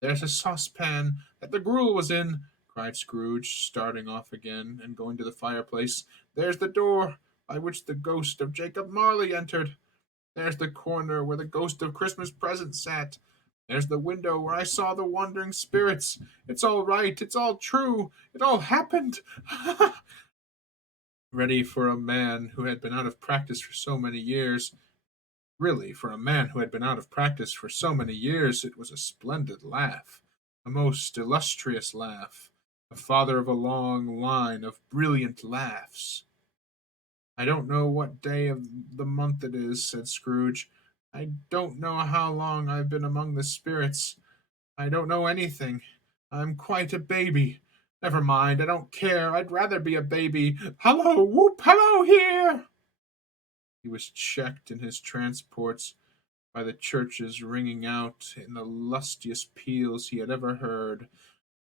There's a saucepan that the gruel was in, cried Scrooge, starting off again and going to the fireplace. There's the door by which the ghost of Jacob Marley entered. There's the corner where the ghost of Christmas present sat. There's the window where I saw the wandering spirits. It's all right. It's all true. It all happened. Ready for a man who had been out of practice for so many years. Really, for a man who had been out of practice for so many years, it was a splendid laugh, a most illustrious laugh, the father of a long line of brilliant laughs. I don't know what day of the month it is, said Scrooge. I don't know how long I've been among the spirits. I don't know anything. I'm quite a baby. Never mind, I don't care. I'd rather be a baby. Hello, whoop, hello here! He was checked in his transports by the churches ringing out in the lustiest peals he had ever heard.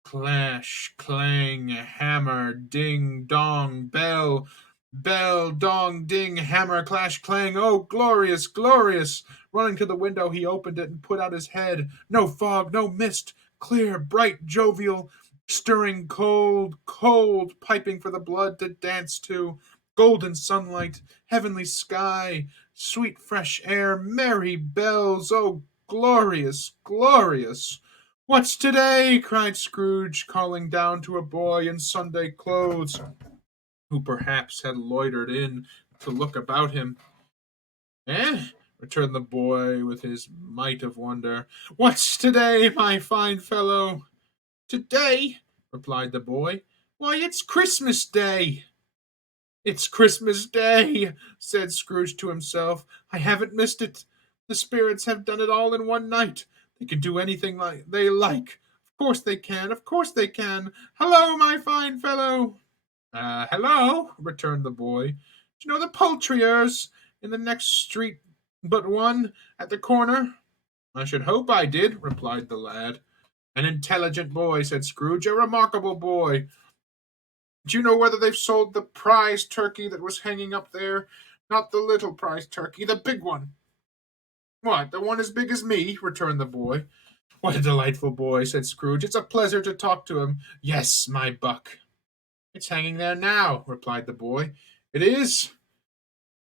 Clash, clang, hammer, ding, dong, bell, bell, dong, ding, hammer, clash, clang. Oh, glorious, glorious! Running to the window, he opened it and put out his head. No fog, no mist, clear, bright, jovial, stirring cold, cold, piping for the blood to dance to. Golden sunlight, heavenly sky, sweet fresh air, merry bells, oh, glorious, glorious! What's today? Cried Scrooge, calling down to a boy in Sunday clothes, who perhaps had loitered in to look about him. Eh? Returned the boy with his mite of wonder. What's today, my fine fellow? Today? Replied the boy. Why, it's Christmas Day. It's Christmas Day, said Scrooge to himself. I haven't missed it. The spirits have done it all in one night. They can do anything they like. Of course they can. Of course they can. Hello, my fine fellow. Hello, returned the boy. Do you know the poultryers in the next street but one at the corner? I should hope I did, replied the lad. An intelligent boy, said Scrooge, a remarkable boy. Do you know whether they've sold the prize turkey that was hanging up there? Not the little prize turkey, the big one. What, the one as big as me? Returned the boy. What a delightful boy, said Scrooge. It's a pleasure to talk to him. Yes, my buck. It's hanging there now, replied the boy. It is,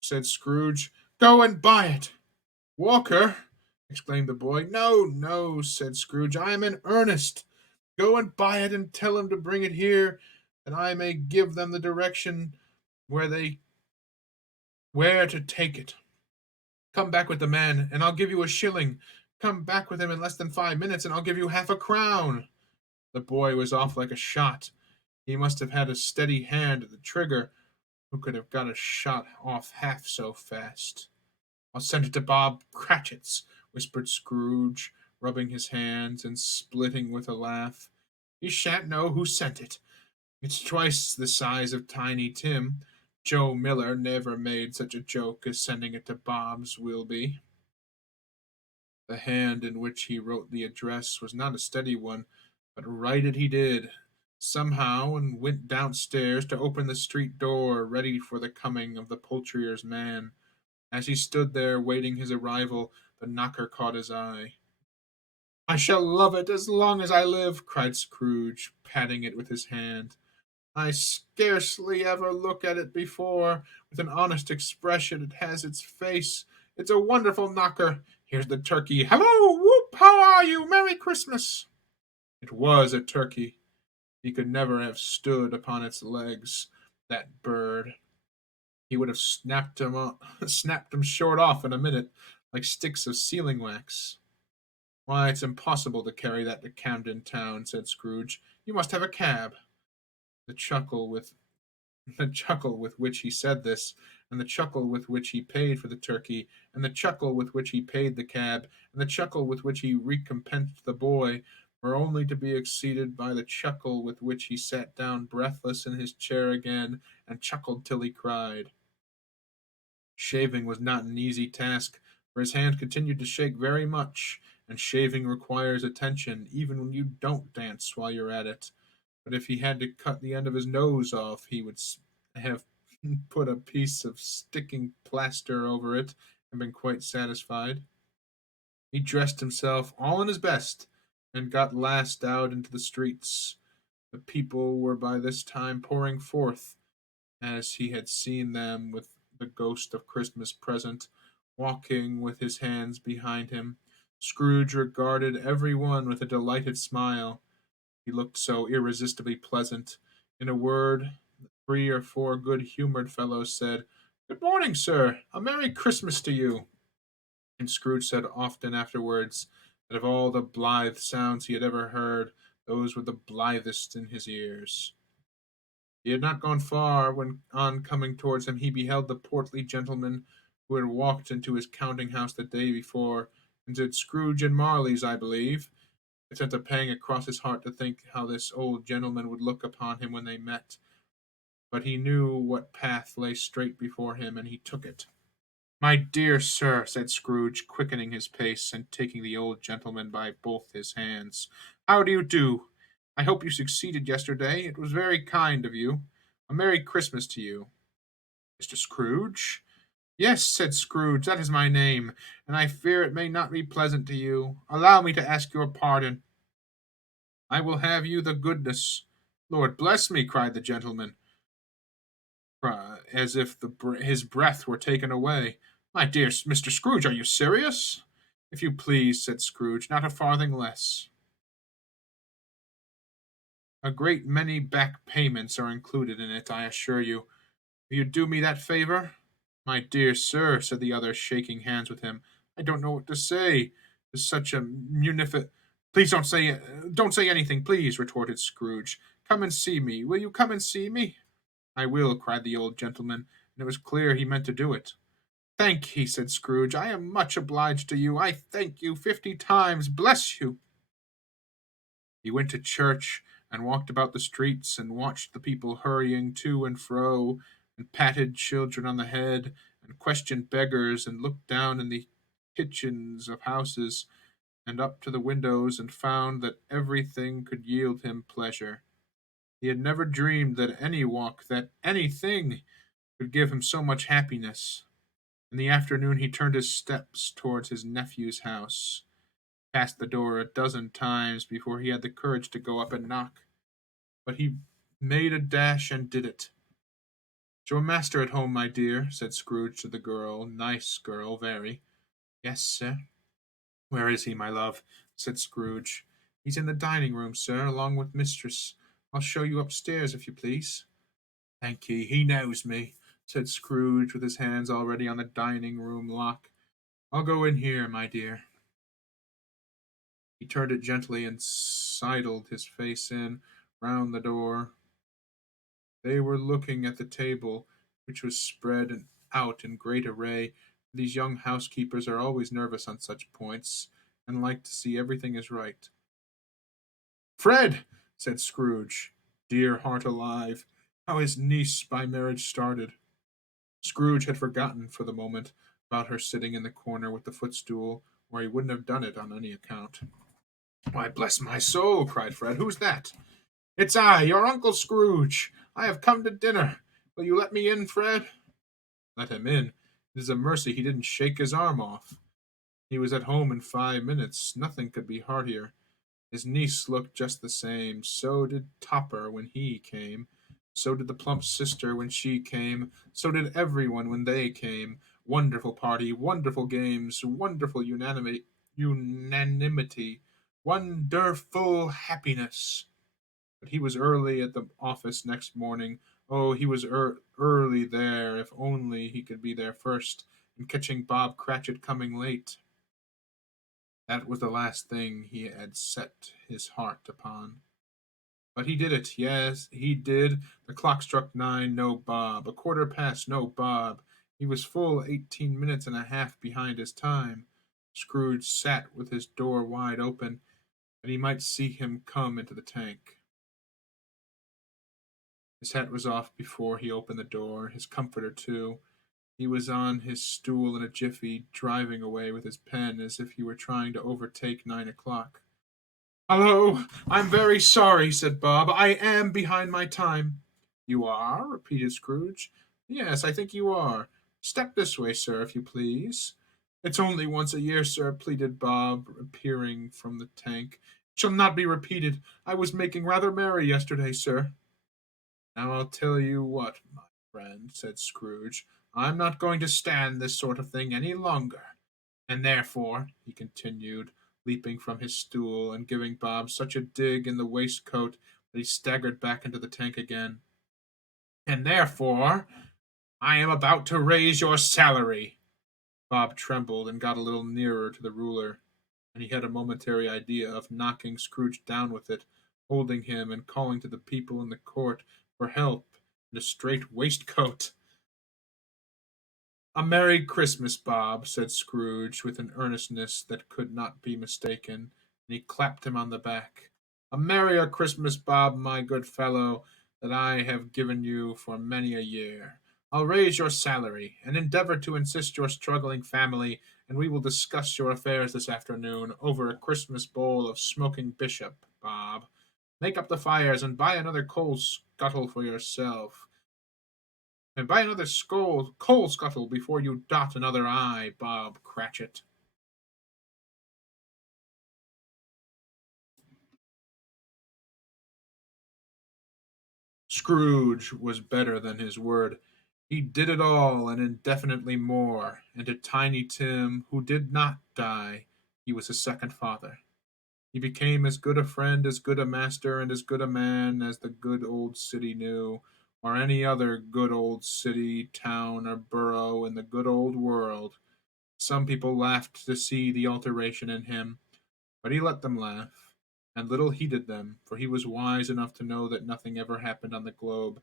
said Scrooge. Go and buy it. Walker, exclaimed the boy. No, no, said Scrooge. I am in earnest. Go and buy it and tell him to bring it here, that I may give them the direction where to take it. Come back with the man, and I'll give you a shilling. Come back with him in less than 5 minutes, and I'll give you half a crown. The boy was off like a shot. He must have had a steady hand at the trigger. Who could have got a shot off half so fast? I'll send it to Bob Cratchit's, whispered Scrooge, rubbing his hands and splitting with a laugh. He shan't know who sent it. It's twice the size of Tiny Tim. Joe Miller never made such a joke as sending it to Bob's Wilby. The hand in which he wrote the address was not a steady one, but write it he did, somehow, and went downstairs to open the street door, ready for the coming of the poultryer's man. As he stood there waiting his arrival, the knocker caught his eye. I shall love it as long as I live, cried Scrooge, patting it with his hand. I scarcely ever look at it before. With an honest expression, it has its face. It's a wonderful knocker. Here's the turkey. Hello, whoop, how are you? Merry Christmas. It was a turkey. He could never have stood upon its legs, that bird. He would have snapped him short off in a minute, like sticks of sealing wax. Why, it's impossible to carry that to Camden Town, said Scrooge. You must have a cab. The chuckle with the chuckle with which he said this, and the chuckle with which he paid for the turkey, and the chuckle with which he paid the cab, and the chuckle with which he recompensed the boy, were only to be exceeded by the chuckle with which he sat down breathless in his chair again, and chuckled till he cried. Shaving was not an easy task, for his hand continued to shake very much, and shaving requires attention, even when you don't dance while you're at it. But if he had to cut the end of his nose off, he would have put a piece of sticking plaster over it and been quite satisfied. He dressed himself all in his best and got last out into the streets. The people were by this time pouring forth, as he had seen them with the ghost of Christmas present, walking with his hands behind him. Scrooge regarded every one with a delighted smile. He looked so irresistibly pleasant. In a word, 3 or 4 good-humored fellows said, Good morning, sir. A Merry Christmas to you. And Scrooge said often afterwards that of all the blithe sounds he had ever heard, those were the blithest in his ears. He had not gone far when, on coming towards him, he beheld the portly gentleman who had walked into his counting-house the day before, and said, Scrooge and Marley's, I believe. It sent a pang across his heart to think how this old gentleman would look upon him when they met. But he knew what path lay straight before him, and he took it. My dear sir, said Scrooge, quickening his pace, and taking the old gentleman by both his hands, how do you do? I hope you succeeded yesterday. It was very kind of you. A Merry Christmas to you. Mr. Scrooge? Yes, said Scrooge, that is my name, and I fear it may not be pleasant to you. Allow me to ask your pardon. I will have you the goodness. Lord bless me, cried the gentleman, as if his breath were taken away. My dear Mr. Scrooge, are you serious? If you please, said Scrooge, not a farthing less. A great many back payments are included in it, I assure you. Will you do me that favor? My dear sir, said the other, shaking hands with him, I don't know what to say. It's such a munifi— Please don't say anything, please, retorted Scrooge. Come and see me. Will you come and see me? I will, cried the old gentleman, and it was clear he meant to do it. Thank ye, said Scrooge. I am much obliged to you. I thank you 50 times. Bless you. He went to church and walked about the streets and watched the people hurrying to and fro, and patted children on the head, and questioned beggars, and looked down in the kitchens of houses and up to the windows, and found that everything could yield him pleasure. He had never dreamed that any walk, that anything, could give him so much happiness. In the afternoon he turned his steps towards his nephew's house, passed the door a dozen times before he had the courage to go up and knock. But he made a dash and did it. "Is your master at home, my dear?" said Scrooge to the girl. Nice girl, very. "Yes, sir." "Where is he, my love?" said Scrooge. "He's in the dining room, sir, along with mistress. I'll show you upstairs, if you please." "Thank ye. He knows me," said Scrooge, with his hands already on the dining room lock. "I'll go in here, my dear." He turned it gently and sidled his face in, round the door. They were looking at the table, which was spread out in great array. These young housekeepers are always nervous on such points, and like to see everything is right. "Fred!" said Scrooge. Dear heart alive, how his niece by marriage started! Scrooge had forgotten for the moment about her sitting in the corner with the footstool, or he wouldn't have done it on any account. "Why, bless my soul!" cried Fred. "Who's that?" "It's I, your Uncle Scrooge. I have come to dinner. Will you let me in, Fred?" Let him in? It is a mercy he didn't shake his arm off. He was at home in 5 minutes. Nothing could be heartier. His niece looked just the same. So did Topper when he came. So did the plump sister when she came. So did everyone when they came. Wonderful party, wonderful games, wonderful unanimity, wonderful happiness. But he was early at the office next morning. Oh, he was early there, if only he could be there first, and catching Bob Cratchit coming late. That was the last thing he had set his heart upon. But he did it. Yes, he did. The clock struck 9. No Bob. A quarter past. No Bob. He was full 18 minutes and a half behind his time. Scrooge sat with his door wide open, that he might see him come into the tank. His hat was off before he opened the door, his comforter too. He was on his stool in a jiffy, driving away with his pen as if he were trying to overtake 9 o'clock. "Hello, I'm very sorry," said Bob. "I am behind my time." "You are?" repeated Scrooge. "Yes, I think you are. Step this way, sir, if you please." "It's only once a year, sir," pleaded Bob, appearing from the tank. "It shall not be repeated. I was making rather merry yesterday, sir." "Now I'll tell you what, my friend," said Scrooge, "I'm not going to stand this sort of thing any longer. And therefore," he continued, leaping from his stool and giving Bob such a dig in the waistcoat that he staggered back into the tank again, "and therefore I am about to raise your salary." Bob trembled and got a little nearer to the ruler, and he had a momentary idea of knocking Scrooge down with it, holding him and calling to the people in the court for help and a straight waistcoat. "A Merry Christmas, Bob," said Scrooge, with an earnestness that could not be mistaken, and he clapped him on the back. "A merrier Christmas, Bob, my good fellow, that I have given you for many a year. I'll raise your salary, and endeavor to assist your struggling family, and we will discuss your affairs this afternoon over a Christmas bowl of smoking bishop, Bob. Make up the fires, and buy another coal scuttle for yourself. And buy another coal scuttle before you dot another I, Bob Cratchit." Scrooge was better than his word. He did it all and indefinitely more, and to Tiny Tim, who did not die, he was a second father. He became as good a friend, as good a master, and as good a man as the good old city knew, or any other good old city, town, or borough in the good old world. Some people laughed to see the alteration in him, but he let them laugh, and little heeded them, for he was wise enough to know that nothing ever happened on the globe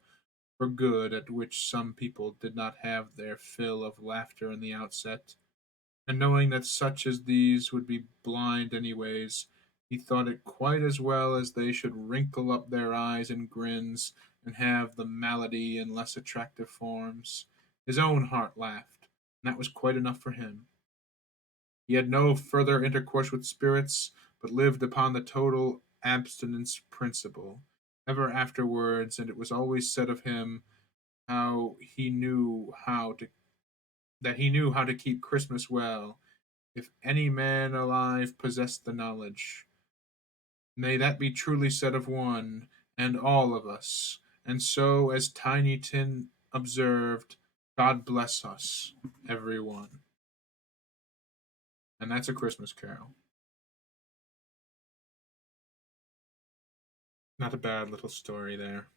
for good at which some people did not have their fill of laughter in the outset. And knowing that such as these would be blind anyways, he thought it quite as well as they should wrinkle up their eyes in grins and have the malady in less attractive forms. His own heart laughed, and that was quite enough for him. He had no further intercourse with spirits, but lived upon the total abstinence principle ever afterwards, and it was always said of him how he knew how to that he knew how to keep Christmas well, if any man alive possessed the knowledge. May that be truly said of one and all of us. And so, as Tiny Tin observed, God bless us, every one. And that's A Christmas Carol. Not a bad little story there.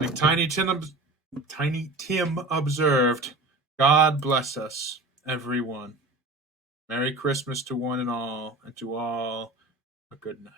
Like Tiny Tim observed, God bless us, every one. Merry Christmas to one and all, and to all a good night.